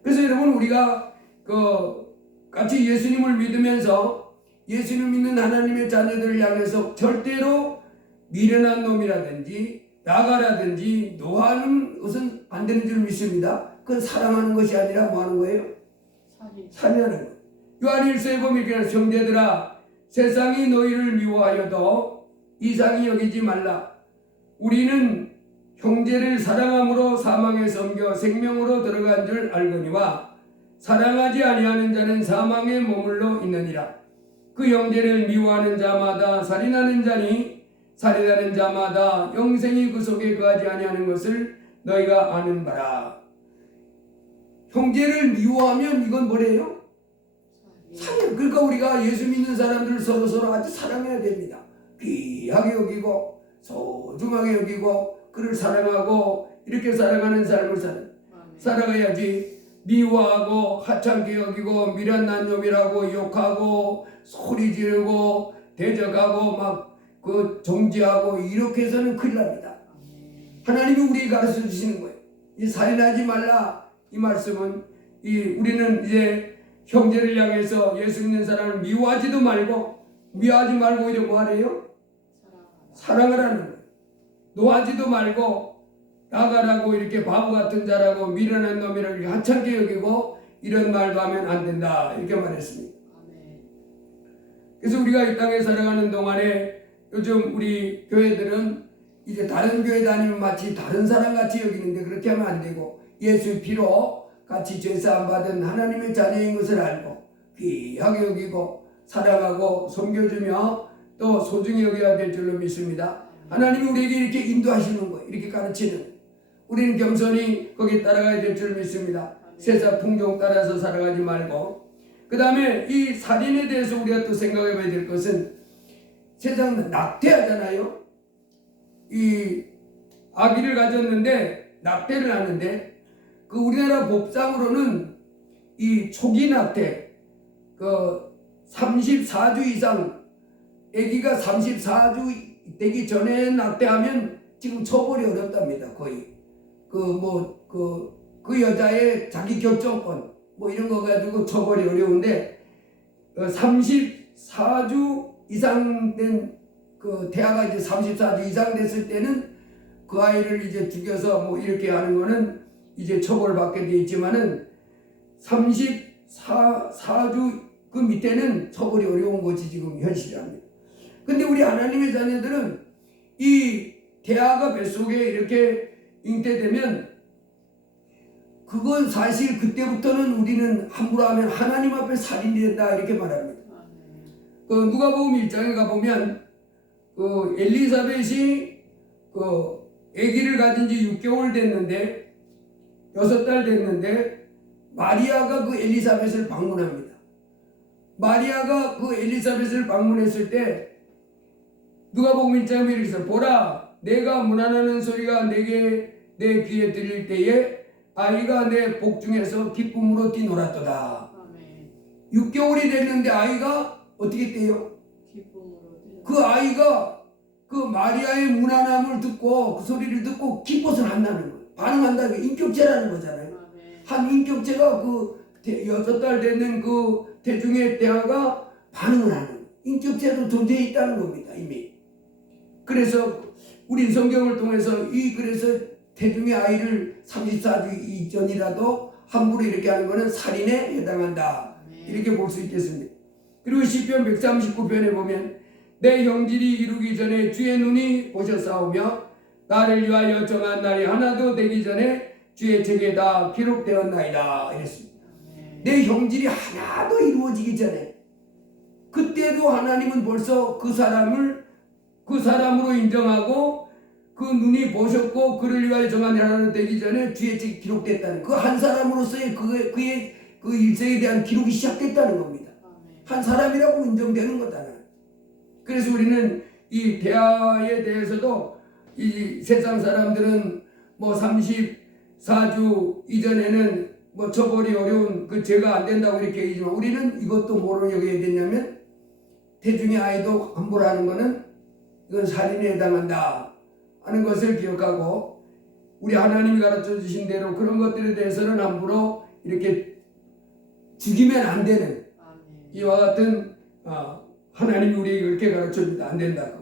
그래서 여러분, 우리가 같이 예수님을 믿으면서 예수님 믿는 하나님의 자녀들을 향해서 절대로 미련한 놈이라든지 나가라든지 노하는 것은 안 되는 줄 믿습니다. 그건 사랑하는 것이 아니라 뭐 하는 거예요? 살인하는 거예요. 요한일서에 보면 이렇게 형제들아, 세상이 너희를 미워하여도 이상히 여기지 말라. 우리는 형제를 사랑함으로 사망에 섬겨 생명으로 들어간 줄 알거니와 사랑하지 아니하는 자는 사망에 머물러 있느니라. 그 형제를 미워하는 자마다 살인하는 자니 살인하는 자마다 영생이 그 속에 거하지 아니하는 것을 너희가 아는 바라. 형제를 미워하면 이건 뭐래요? 살인. 그러니까 우리가 예수 믿는 사람들을 서로 아주 사랑해야 됩니다. 귀하게 여기고 소중하게 여기고 그를 사랑하고 이렇게 사랑하는 삶을 살아가야지. 미워하고 하찮게 여기고 미련난 놈이라고 욕하고 소리 지르고 대적하고 막 정죄하고 이렇게 해서는 큰일 납니다. 하나님이 우리에게 가르쳐 주시는 거예요. 이 살인하지 말라. 이 말씀은 우리는 이제 형제를 향해서 예수 믿는 사람을 미워하지도 말고 오히려 뭐 하래요? 사랑을 하는 거예요. 노하지도 말고 나가라고 이렇게 바보 같은 자라고 미련한 놈이라고 이렇게 하찮게 여기고 이런 말도 하면 안 된다. 이렇게 말했습니다. 그래서 우리가 이 땅에 살아가는 동안에 요즘 우리 교회들은 이제 다른 교회 다니면 마치 다른 사람 같이 여기는데 그렇게 하면 안 되고 예수의 피로 같이 죄사함 받은 하나님의 자녀인 것을 알고 귀하게 여기고 사랑하고 섬겨주며 또 소중히 여겨야 될 줄로 믿습니다. 하나님이 우리에게 이렇게 인도하시는 거예요. 이렇게 가르치는. 우리는 겸손히 거기에 따라가야 될 줄 믿습니다. 세상 풍경 따라서 살아가지 말고. 그 다음에 이 살인에 대해서 우리가 또 생각해 봐야 될 것은 세상은 낙태하잖아요. 이 아기를 가졌는데 낙태를 하는데 그 우리나라 법상으로는 이 초기 낙태 34주 이상 아기가 34주 되기 전에 낙태하면 지금 처벌이 어렵답니다. 거의 그 여자의 자기 결정권 이런 거 가지고 처벌이 어려운데 34주 이상 된 태아가 이제 34주 이상 됐을 때는 그 아이를 이제 죽여서 이렇게 하는 거는 이제 처벌받게 돼 있지만은 34주 그 밑에는 처벌이 어려운 것이 지금 현실입니다. 근데 우리 하나님의 자녀들은 이 태아가 뱃속에 이렇게 잉태되면 그건 사실 그때부터는 우리는 함부로 하면 하나님 앞에 살인이 된다 이렇게 말합니다. 누가복음 1장에 가보면 엘리사벳이 아기를 가진 지 6개월 됐는데 6달 됐는데 마리아가 그 엘리사벳을 방문합니다. 마리아가 그 엘리사벳을 방문했을 때 누가복음 1장에 이렇게 써 보라 내가 문안하는 소리가 내게 내 귀에 들릴 때에 아이가 내 복중에서 기쁨으로 뛰놀았도다. 6개월이 됐는데 아이가 어떻게 돼요? 그 아이가 그 마리아의 문안함을 듣고 그 소리를 듣고 기뻐서 한다는 거예요. 반응한다는 게 인격체라는 거잖아요. 한 인격체가 6달 되는 그 태중의 태아가 반응을 하는 거예요. 인격체도 존재해 있다는 겁니다. 이미. 그래서 우리 성경을 통해서 그래서 태중의 아이를 34주 이전이라도 함부로 이렇게 하는 것은 살인에 해당한다. 이렇게 볼 수 있겠습니다. 그리고 시편 139편에 보면 내 형질이 이루기 전에 주의 눈이 보셨사오며 나를 위하여 정한 날이 하나도 되기 전에 주의 책에 다 기록되었나이다. 이랬습니다. 내 형질이 하나도 이루어지기 전에 그때도 하나님은 벌써 그 사람을 그 사람으로 인정하고 그 눈이 보셨고 그를 위하여 정한 날 하나도 되기 전에 주의 책에 기록됐다는 그 한 사람으로서의 그의 그 일생에 대한 기록이 시작됐다는 겁니다. 한 사람이라고 인정되는 거잖아요. 그래서 우리는 이 태아에 대해서도 이 세상 사람들은 34주 4주 이전에는 뭐 처벌이 어려운 그 죄가 안 된다고 이렇게 얘기지만 우리는 이것도 뭐로 여겨야 되냐면 태중의 아이도 함부로 하는 거는 이건 살인에 해당한다 하는 것을 기억하고 우리 하나님이 가르쳐 주신 대로 그런 것들에 대해서는 함부로 이렇게 죽이면 안 되는 이와 같은 하나님이 우리에게 그렇게 가르쳐 줍니다. 안 된다고.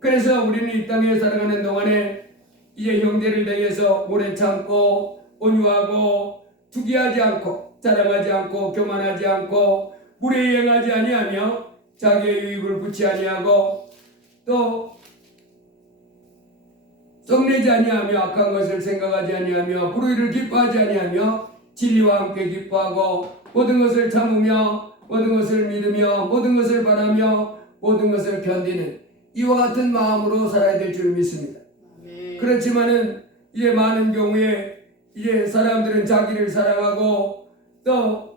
그래서 우리는 이 땅에 살아가는 동안에 이제 형제를 대해서 오래 참고 온유하고 투기하지 않고 자랑하지 않고 교만하지 않고 불의에 행하지 아니하며 자기의 유익을 구치 아니하고 또 썩내지 아니하며 악한 것을 생각하지 아니하며 불의를 기뻐하지 아니하며 진리와 함께 기뻐하고 모든 것을 참으며 모든 것을 믿으며 모든 것을 바라며 모든 것을 견디는 이와 같은 마음으로 살아야 될 줄 믿습니다. 그렇지만은 이제 많은 경우에 이제 사람들은 자기를 사랑하고 또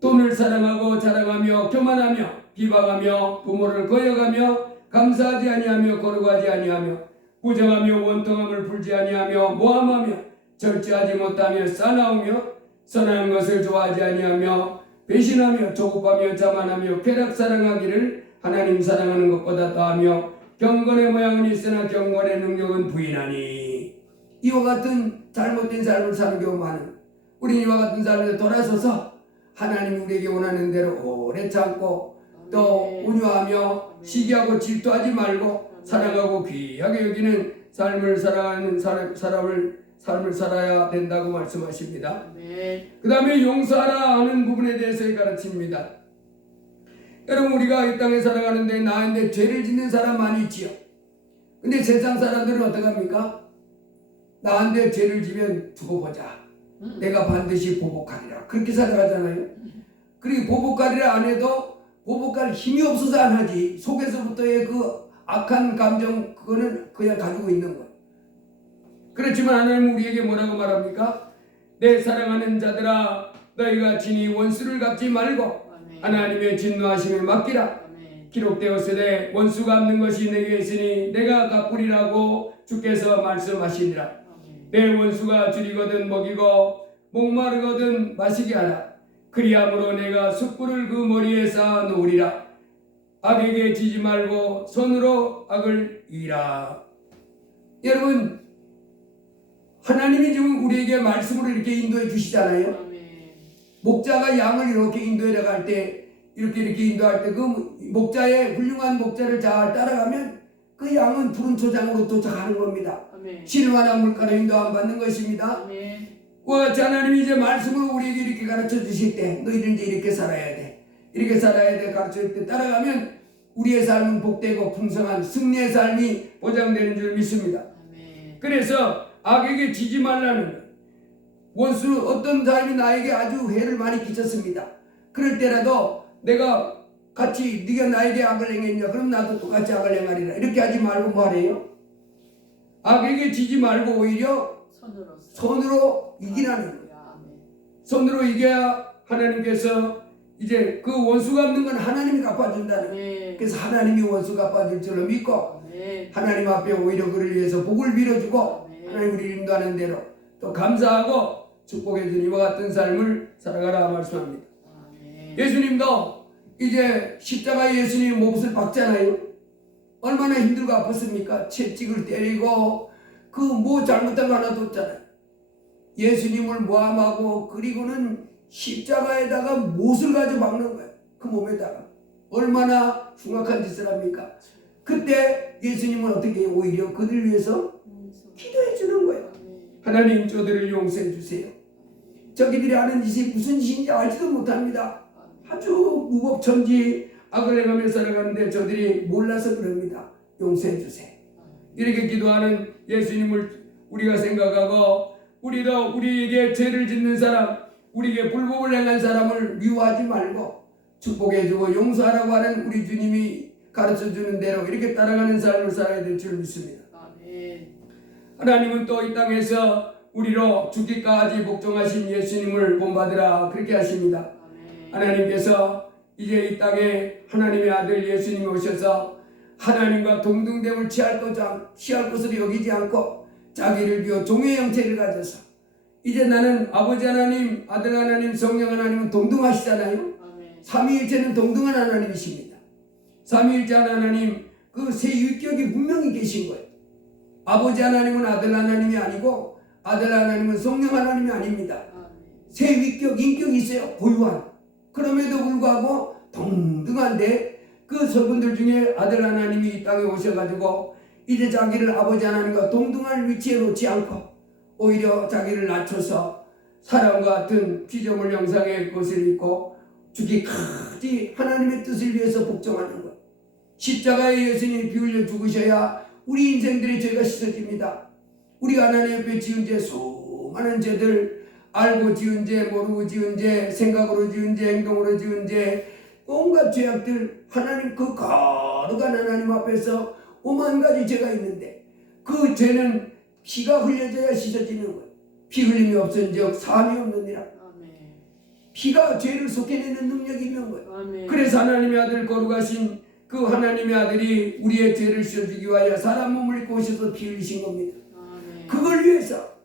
돈을 사랑하고 자랑하며 교만하며 비방하며 부모를 거역하며 감사하지 아니하며 거룩하지 아니하며 부정하며 원통함을 풀지 아니하며 모함하며 절제하지 못하며 싸나우며 선한 것을 좋아하지 아니하며 배신하며 조급하며 자만하며 쾌락 사랑하기를 하나님 사랑하는 것보다 더하며 경건의 모양은 있으나 경건의 능력은 부인하니 이와 같은 잘못된 삶을 사는 경우 많은 우리 이와 같은 삶에 돌아서서 하나님이 우리에게 원하는 대로 오래 참고 또 온유하며 시기하고 질투하지 말고 사랑하고 귀하게 여기는 삶을 살아가는 삶을 살아야 된다고 말씀하십니다. 그 다음에 용서하라 하는 부분에 대해서 가르칩니다. 여러분 우리가 이 땅에 살아가는데 나인데 죄를 짓는 사람 많이 있지요. 근데 세상 사람들은 어떡합니까? 나한테 죄를 지면 두고 보자. 내가 반드시 보복하리라. 그렇게 살아가잖아요. 그리고 보복하리라 안 해도 보복할 힘이 없어서 안 하지. 속에서부터의 그 악한 감정 그거는 그냥 가지고 있는 거예요. 그렇지만 하나님 우리에게 뭐라고 말합니까? 내 사랑하는 자들아 너희가 친히 원수를 갚지 말고 하나님의 진노하심에 맡기라. 기록되었으되 원수 갚는 것이 내게 있으니 내가 갚으리라고 주께서 말씀하시니라. 내 원수가 줄이거든 먹이고 목마르거든 마시게 하라. 그리함으로 내가 숯불을 그 머리에 쌓아 놓으리라. 악에게 지지 말고 손으로 악을 이기라. 여러분 하나님이 지금 우리에게 말씀으로 이렇게 인도해 주시잖아요. 목자가 양을 이렇게 인도해 나갈 때 이렇게 인도할 때 그 목자의 훌륭한 목자를 잘 따라가면 그 양은 푸른 초장으로 도착하는 겁니다. 실만한 물가로 인도 안 받는 것입니다. 그와 같이 하나님이 이제 말씀으로 우리에게 이렇게 가르쳐 주실 때 너희들 이제 이렇게 살아야 돼. 이렇게 살아야 돼. 가르쳐 줄 때 따라가면 우리의 삶은 복되고 풍성한 승리의 삶이 보장되는 줄 믿습니다. 그래서 악에게 지지 말라는 거예요. 원수 어떤 사람이 나에게 아주 해를 많이 끼쳤습니다. 그럴 때라도 내가 같이 네가 나에게 악을 행했냐 그럼 나도 똑같이 악을 행하리라 이렇게 하지 말고 뭐하래요? 악에게 지지 말고 오히려 손으로 이기라는 거예요. 손으로 이겨야 하나님께서 이제 그 원수 갚는 건 하나님이 갚아준다는 거예요. 그래서 하나님이 원수 갚아줄 줄로 믿고 하나님 앞에 오히려 그를 위해서 복을 빌어주고 하나님 우리를 인도하는 대로 또 감사하고 축복해 준 이와 같은 삶을 살아가라 말씀합니다. 예수님도 이제 십자가에 예수님 몹을 박잖아요. 얼마나 힘들고 아팠습니까? 채찍을 때리고 그 뭐 잘못한 거 하나도 없잖아요. 예수님을 모함하고 그리고는 십자가에다가 못을 가져 박는 거예요. 그 몸에다가. 얼마나 흉악한 짓을 합니까? 그때 예수님은 어떻게 해요? 오히려 그들 위해서 기도해 주는 거예요. 하나님 저들을 용서해 주세요. 저기들이 하는 짓이 무슨 짓인지 알지도 못합니다. 아주 무법천지 악을 행하며 살아가는데 저들이 몰라서 그럽니다. 용서해 주세요. 이렇게 기도하는 예수님을 우리가 생각하고 우리도 우리에게 죄를 짓는 사람 우리에게 불법을 행한 사람을 미워하지 말고 축복해주고 용서하라고 하는 우리 주님이 가르쳐주는 대로 이렇게 따라가는 삶을 살아야 될 줄 믿습니다. 하나님은 또 이 땅에서 우리로 죽기까지 복종하신 예수님을 본받으라 그렇게 하십니다. 하나님께서 이제 이 땅에 하나님의 아들 예수님이 오셔서 하나님과 동등됨을 취할 것을 여기지 않고 자기를 비워 종의 형체를 가져서 이제 나는 아버지 하나님, 아들 하나님, 성령 하나님은 동등하시잖아요. 아멘. 삼위일체는 동등한 하나님이십니다. 삼위일체 하나님 그 세 위격이 분명히 계신 거예요. 아버지 하나님은 아들 하나님이 아니고 아들 하나님은 성령 하나님이 아닙니다. 아멘. 세 위격, 인격이 있어요. 고유한. 그럼에도 불구하고 동등한데 그 서분들 중에 아들 하나님이 이 땅에 오셔가지고 이제 자기를 아버지 하나님과 동등한 위치에 놓지 않고 오히려 자기를 낮춰서 사람과 같은 피조물 형상의 것을 입고 죽기까지 하나님의 뜻을 위해서 복종하는 것. 십자가에 예수님이 피 흘려 죽으셔야 우리 인생들의 죄가 씻어집니다. 우리가 하나님 앞에 지은 죄, 수많은 죄들, 알고 지은 죄, 모르고 지은 죄, 생각으로 지은 죄, 행동으로 지은 죄, 온갖 죄악들, 하나님 그 거룩한 하나님 앞에서 오만 가지 죄가 있는데 그 죄는 피가 흘려져야 씻어지는 거예요. 피 흘림이 없은즉 사함이 없느니라. 아멘. 피가 죄를 속해내는 능력이 있는 거예요. 아멘. 그래서 하나님의 아들 거룩하신 그 하나님의 아들이 우리의 죄를 씻어주기 위하여 사람 몸을 입고 오셔서 피 흘리신 겁니다. 아멘. 그걸 위해서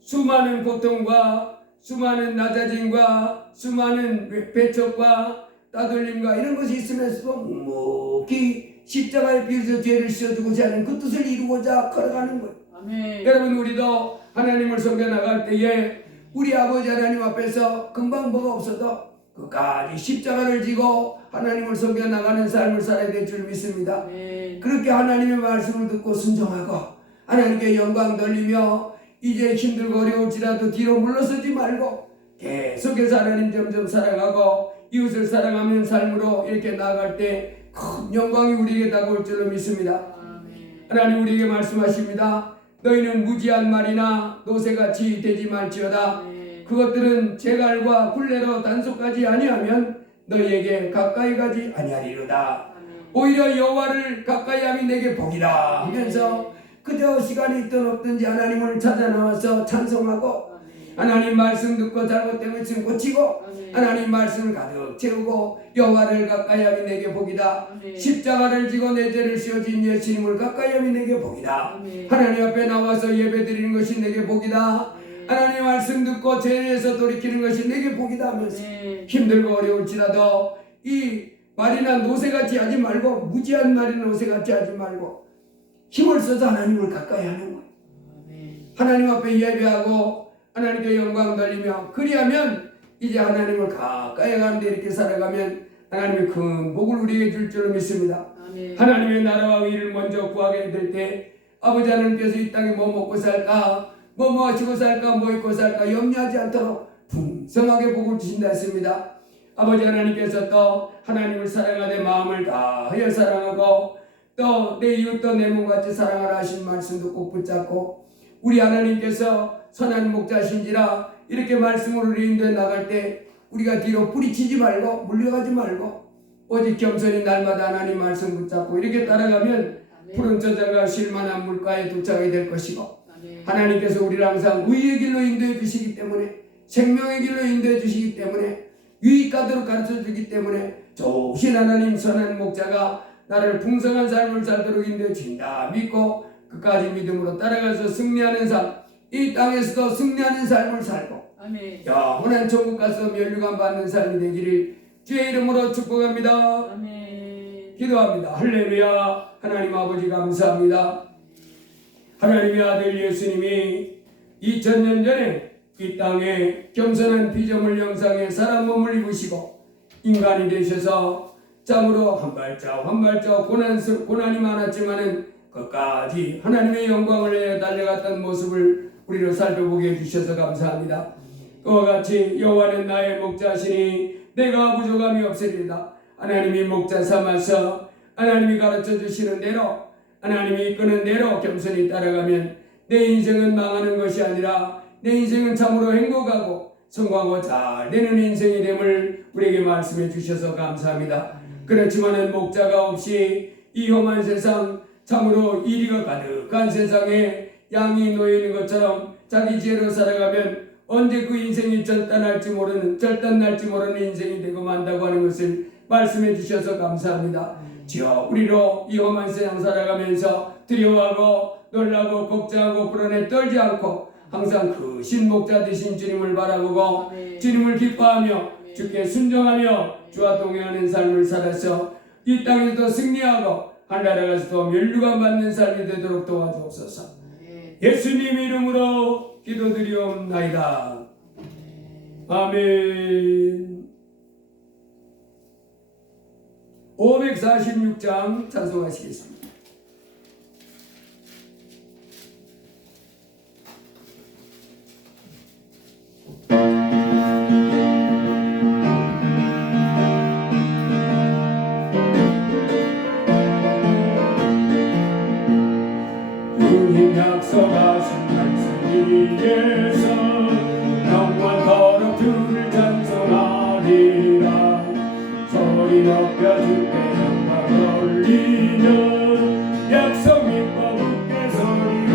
수많은 고통과 수많은 낮아짐과 수많은 배척과 따돌림과 이런 것이 있으면서도 묵묵히 십자가에 비해서 죄를 씻어주고자 하는 그 뜻을 이루고자 걸어가는 거예요. 아멘. 여러분 우리도 하나님을 섬겨 나갈 때에 우리 아버지 하나님 앞에서 금방 뭐가 없어도 끝까지 십자가를 지고 하나님을 섬겨 나가는 삶을 살아야 될 줄 믿습니다. 아멘. 그렇게 하나님의 말씀을 듣고 순종하고 하나님께 영광 돌리며 이제 힘들고 어려울지라도 뒤로 물러서지 말고 계속해서 하나님 점점 사랑하고 이웃을 사랑하는 삶으로 이렇게 나아갈 때 큰 영광이 우리에게 다가올 줄로 믿습니다. 아멘. 하나님 우리에게 말씀하십니다. 너희는 무지한 말이나 노새같이 되지 말지어다. 아멘. 그것들은 제갈과 굴레로 단속하지 아니하면 너희에게 가까이 가지 아니하리로다. 아멘. 오히려 여호와를 가까이 함이 내게 복이다 하면서 그저 시간이 있든 없든지 하나님을 찾아 나와서 찬송하고 하나님 말씀 듣고 잘못된 것을 고치고 아멘. 하나님 말씀을 가득 채우고 여호와를 가까이 함이 내게 복이다. 아멘. 십자가를 지고 내 죄를 씌워진 예수님을 가까이 함이 내게 복이다. 아멘. 하나님 앞에 나와서 예배 드리는 것이 내게 복이다. 아멘. 하나님 말씀 듣고 죄에서 돌이키는 것이 내게 복이다 하면서 아멘. 힘들고 어려울지라도 이 말이나 노새같이 하지 말고 무지한 말이나 노새같이 하지 말고 힘을 써서 하나님을 가까이 하는 거예요. 아멘. 하나님 앞에 예배하고 하나님께 영광 돌리며 그리하면 이제 하나님을 가까이 가는데 이렇게 살아가면 하나님의 큰 복을 우리에게 줄 줄로 믿습니다. 아멘. 하나님의 나라와 의를 먼저 구하게 될 때 아버지 하나님께서 이 땅에 뭐 먹고 살까 뭐 마시고 살까 뭐 입고 살까 염려하지 않도록 풍성하게 복을 주신다 했습니다. 아버지 하나님께서 또 하나님을 사랑하되 마음을 다하여 사랑하고 또 내 이웃도 내 몸같이 사랑하라 하신 말씀도 꼭 붙잡고 우리 하나님께서 선한 목자신지라 이렇게 말씀으로 우리 인도에 나갈 때 우리가 뒤로 뿌리치지 말고 물려가지 말고 오직 겸손히 날마다 하나님 말씀 붙잡고 이렇게 따라가면 푸른 저장과 쉴만한 물가에 도착하게 될 것이고 아멘. 하나님께서 우리를 항상 의의 길로 인도해 주시기 때문에 생명의 길로 인도해 주시기 때문에 유익하도록 가르쳐 주기 때문에 좋으신 하나님 선한 목자가 나를 풍성한 삶을 살도록 인도해 주신다 믿고 끝까지 믿음으로 따라가서 승리하는 삶, 이 땅에서도 승리하는 삶을 살고 아멘. 영원한 천국 가서 면류관 받는 삶이 되기를 주의 이름으로 축복합니다. 아멘. 기도합니다. 할렐루야. 하나님 아버지 감사합니다. 하나님의 아들 예수님이 2000년 전에 이 땅에 겸손한 피조물 형상의 사람 몸을 입으시고 인간이 되셔서 참으로 한 발짝 한 발짝 고난이 많았지만은 끝까지 하나님의 영광을 위해 달려갔던 모습을 우리로 살펴보게 해주셔서 감사합니다. 그와 같이 여호와는 나의 목자시니 내가 부족함이 없으리다. 하나님이 목자 삼아서 하나님이 가르쳐 주시는 대로 하나님이 이끄는 대로 겸손히 따라가면 내 인생은 망하는 것이 아니라 내 인생은 참으로 행복하고 성공하고 잘 되는 인생이 됨을 우리에게 말씀해 주셔서 감사합니다. 그렇지만은 목자가 없이 이 험한 세상 참으로 이리가 가득한 세상에 양이 놓여 있는 것처럼 자기 죄로 살아가면 언제 그 인생이 절단날지 모르는 인생이 되고 만다고 하는 것을 말씀해 주셔서 감사합니다. 주여 우리로 이 험한 세상 살아가면서 두려워하고 놀라고 걱정하고 불안에 떨지 않고 항상 크신 목자 되신 주님을 바라보고 아멘. 주님을 기뻐하며 아멘. 주께 순종하며 주와 동행하는 삶을 살아서 이 땅에서도 승리하고 하늘나라 가서도 멸류관 받는 삶이 되도록 도와주옵소서. 아멘. 예수님 이름으로 기도드리옵나이다. 아멘. 546장 찬송하시겠습니다. 주님 약속하신 말씀 위에서 영원토록 주를 찬송하리라. 소리 높여 주께 영광 돌리며 약속 믿고 굳게 서리라.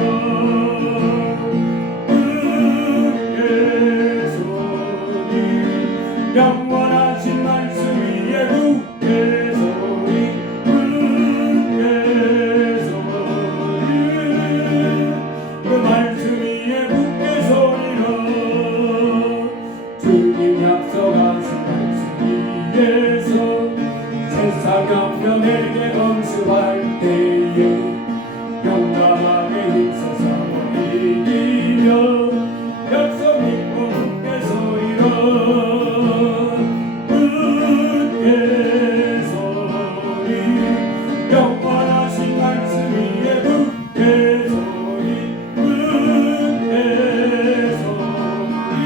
굳게 서리 영원하신 말씀 위에 굳게 서리. 굳게 서리 그 말씀 위에 굳게 서리라. 주님 약속하신 말씀 위에서 세상 영변에게 응수할 때에 용감하게 힘써 싸워 이기며 약속 믿고 굳게 서리라. 굳게 서리 영원하신 말씀 위에 굳게 서리. 굳게 서리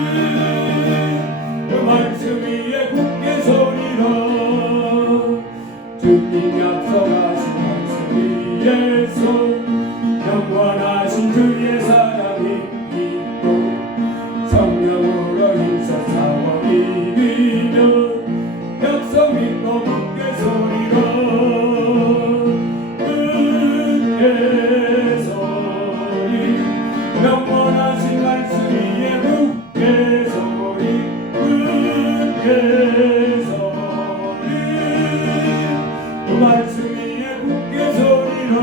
그 말씀 위에 굳게 서리라. 주님 약속하신 말씀 위에서 영원하신 주의 사랑이 있고 성령으로 힘써 싸워 이기며 약속 믿고 굳게 서리라. 굳게 서리 영원하신 말씀 위에 굳게 서리. 굳게 서리 그 말씀 위에 굳게 서리라.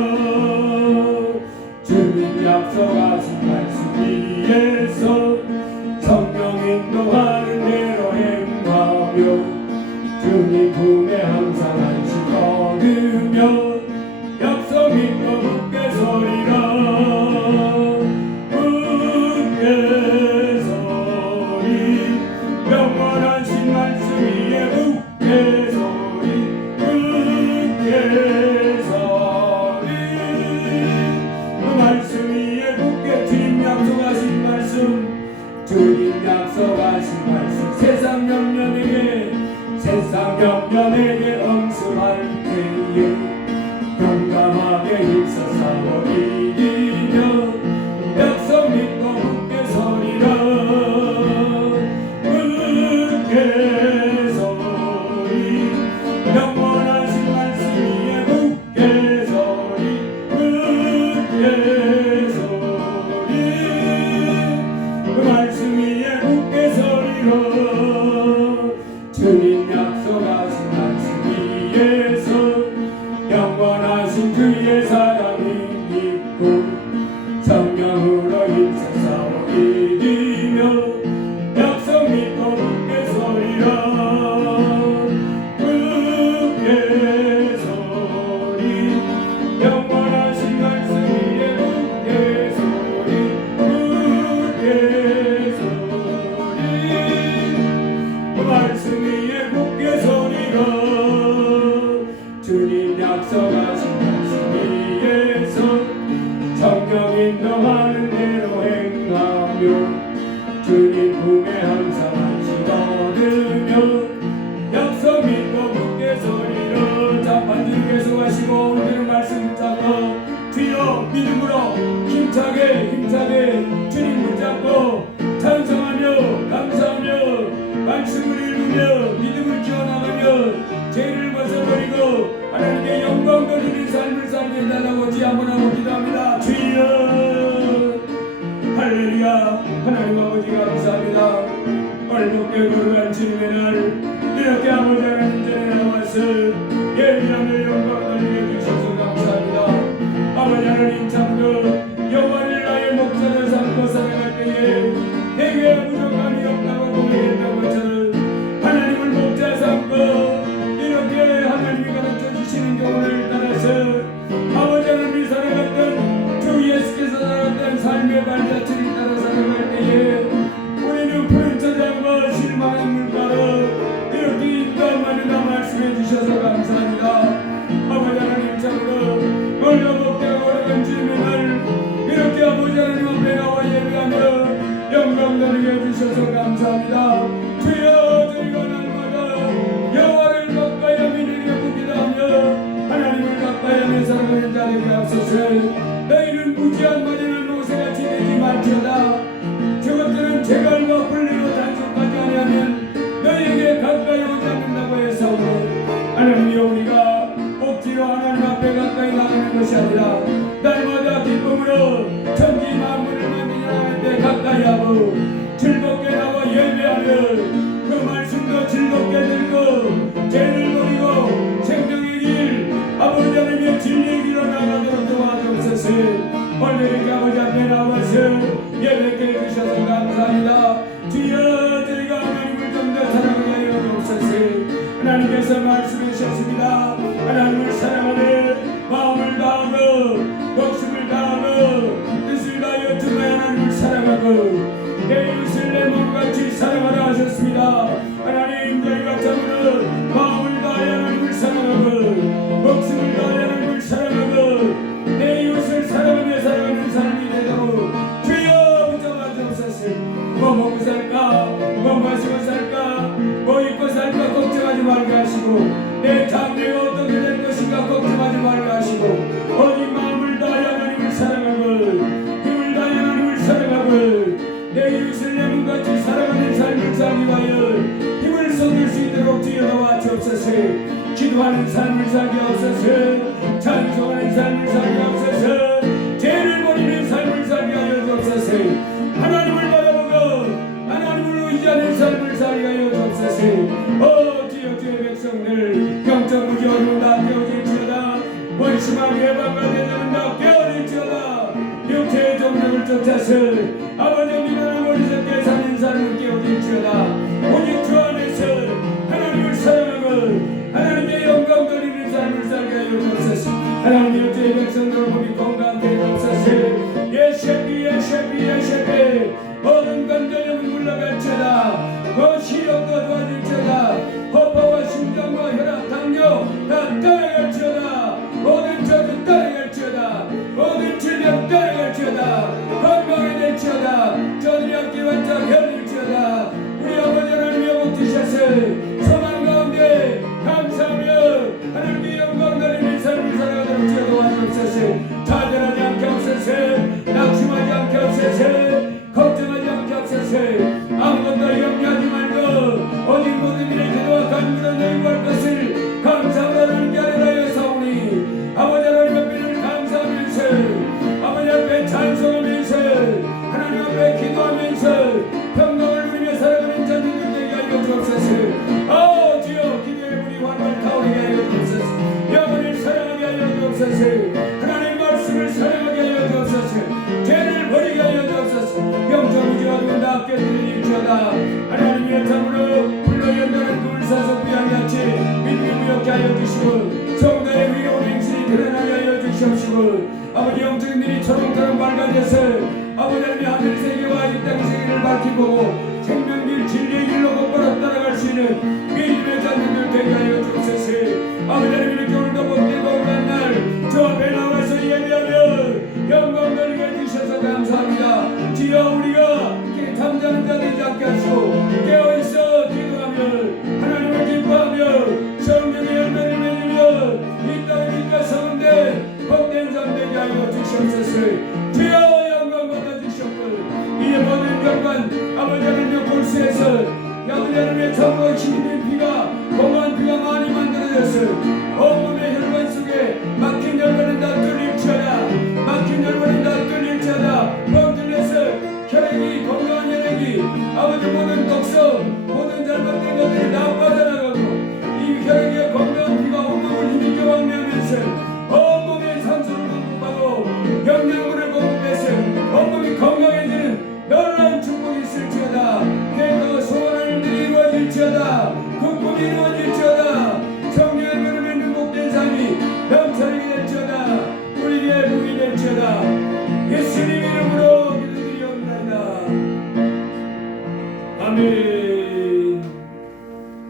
주님 약속하신 말씀 위에서 성령 인도하는 대로 행하며 주님 품에 항상 안식 얻으며 약속 믿고 굳게 서리라. 굳게 서리 영원하신 말씀 위에 굳게 서리. 굳게 서리 그 말씀 위에 굳게 주님 약속하신 말씀. 주님 약속하신 말씀 세상 영년에게 응수할 때에 용감하게 힘써 싸워 이기며 약속 믿고 굳게 서리라. 굳게 서리 영원하신 말씀 위에 굳게 서리. 굳게 서리 그 말씀 위에 굳게 서리라. 주님 약속하신 말씀 위에서 영원하신 주의 사랑이 있고 성령으로 힘써 싸워 이기며 약속 믿고 굳게 서리라. 굳게 서리 영원하신 말씀 위에 굳게 서리. 굳게 서리 그 말씀 위에 굳게 서리라. 주님 약속하신 말씀 위에서 성령 인도하는 대로 행하며 주님 품에 항상 안식 얻으며 약속 믿고 굳게 서리라. 자, 반주님 계속하시고 오늘은 말씀 붙잡고 주여 믿음으로 힘차게 주님 붙잡고 찬송하며 감사하며 말씀을 읽으며 믿음을 키워나가며 죄를 벗어버리고 하나님께 영광 돌리는 삶을 살게 달라고 주 한번 하고 기도합니다. 주여 할렐루야. 하나님 아버지 감사합니다. 얼룩게 거룩한 주님의 날 이렇게 아버지 하나님 전에 나와서 예배하며 영광 돌리게 주셔서 감사합니다. 아버지 하나님 참그 영원히 나의 목자를 삼고 살아갈 때에 감사합니다. 주여 저희가 날마다 여호와를 가까이 하며 이르게 기도하며 하나님을 가까이 하며 살아가는 자들에게 앞서서 너희는 무지한 마련한 모세같이 되지 말지어다. 저것들은 재갈과 불리로 단속하지 아니하면 너희에게 가까이 오지 않는다고 했사오니 하나님이여 우리가 억지로 하나님 앞에 가까이 나가는 것이 아니라 날마다 기쁨으로 천지 만물을 만드신 하나님께 가까이 하고 즐겁게 나와 예배하며 그 말씀도 즐겁게 들고 죄를 버리고 생명의 길 아버지 하나님의 진리의 길로 나가도록 도와주옵소서. 오늘 이렇게 아버지 앞에 나와서 예배께 해주셔서 감사합니다. 주여 저희가 하나님을 좀 더 사랑하게 하여 주옵소서. 하나님께서 말씀해 주셨습니다. 하나님을 사랑하며 마음을 다하고 목숨을 다하고 뜻을 다하여 주의 하나님을 사랑하고 내 이웃을 내 몸같이 사랑하라 하셨습니다. 하나님 저희가 참으로 마음을 다하여 하나님을 사랑하고 목숨을 다하여 하나님을 사랑하고 내 이웃을 사랑하며 살아가는 삶이 되도록 주여 붙잡아 주옵소서. 뭐 먹고 살까 뭐 마시고 살까 뭐 입고 살까 걱정하지 말게 하시고 내 장래가 어떻게 될 것인가 걱정하지 말게 하시고 오직 마음을 다하여 하나님을 사랑하고 힘을 다하여 하나님을 사랑하고 내 이웃을 내 몸같이 살아가는 삶을 살기 위하여 힘을 쏟을 수 있도록 주여 도와주옵소서. 기도하는 삶을 살게 하옵소서. 찬송하는 삶을 살게 하옵소서. 죄를 버리는 삶을 살게 하여 주옵소서. 하나님을 바라보고 하나님을 의지하는 삶을 살게 하여 주옵소서. 주여 주의 백성들 영적 무지 어려운다 깨어질지어다. 원심한 예방과 대전은다 깨어질지어다. 육체의 정력을 쫓아서 아버지 미련한 어리석게 사는 삶을 깨어질지어다. 오직 주 안에서 하나님을 사랑하고 하나님의 영광 돌리는 삶을 살게 하여 주옵소서. 하나님의 주의 백성들 몸이 건강하게 해주옵소서. 예셰비 예셰비 예셰비 모든 관절염은 물러갈지어다. 그 시력도 좋아질지어다. 허파와 심장과 혈압 당뇨 다 떠나갈지어다. 모든 저주 떠나갈지어다. 모든 질병 떠나갈지어다. 건강해질지어다. 저들이 함께 완전 열릴지어다. 우리 아버지 하나님의 복 주셔서 소망 가운데 감사하며 하나님께 영광 돌리는 삶을 살아가도록 주여 도와주옵소서. 좌절하지 않게 하옵소서. 낙심하지 않게 하옵소서. 걱정하지 않게 하옵소서. 아무것도 염려하지 말고 오직 모든 일에 기도와 간구로 너희 구할 것을 감사하며 하나님께 아뢰라 사오니 아버지 하나님 앞에 감사하면서 아버지 앞에 찬송하면서 하나님 앞에 기도하면서 평강을 누리며 살아가는 자들들 되게 하여 주옵소서. 주여 기도의 물이 활활 타오르게 하여 주옵소서. 영혼을 사랑하게 하여 주옵소서. 하나님의 말씀을 사랑하게 하여 주옵소서. 죄를 버리게 하여 주옵소서. 영적 무지와 눈다 깨뜨릴지어다. 하나님의 참으로 불로 연단한 꿈을 사서 부양같이 믿음이 무역게 하여 주시고 성도의 위로운 행실이 드러나게 하여 주시옵시고 아버지 영적인 일이 초롱처럼 밝아져서 아버지 하나님의 하늘 세계와 이 땅 세계를 밝히고 생명길 진리의 길로 곧바로 따라갈 수 있는 믿음의 자녀들 되게 하여 주옵소서. 아버지 하나님 이렇게 오늘도 복되고 오랜 날저 앞에 나와서 예배하며 영광 돌리게 해주셔서 감사합니다. 주여 우리가 잠자는 자 되지 않게 하시고 깨어있어 기도하며 하나님을 기뻐하며 성령의 열매를 맺으며 이 땅의 빛과 성은데 복된 삶 되게 하여 주시옵소서. 주여 영광 받아 주시옵고 이 모든 경관 아버지 하나님의 골수에서 아버지 하나님의 참으로 힘있는 피가 공허한 피가 많이 만들어져서 온몸의 혈관 속에 막힌 혈관은 다 뚫릴지어다. 막힌 혈관은 다 뚫릴지어다. 뻥뚫려서 혈액이 건강한 혈액이 아버지 모든 독소 모든 잘못된 것들이 다 빠져나가고 이 혈액의 건강한 피가 온몸을 힘있게 왕래하면서 온몸에 산소를 공급하고 영양분을 공급해서 온몸이 건강해지는 놀라운 축복이 있을지어다. 내가 소원하는 일이 이루어질지어다. 그 꿈이 이루어질지어다. 성령의 흐름에 행복된 삶이 넘쳐나게 될지어다. 우리의 복이 될지어다. 예수님 이름으로 기도드리옵나이다. 아멘.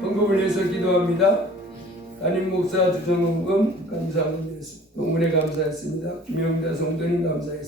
헌금을 위해서 기도합니다. 담임 목사 주정헌금 감사합니다. 동문회 감사했습니다. 김영자 성도님 감사했습니다.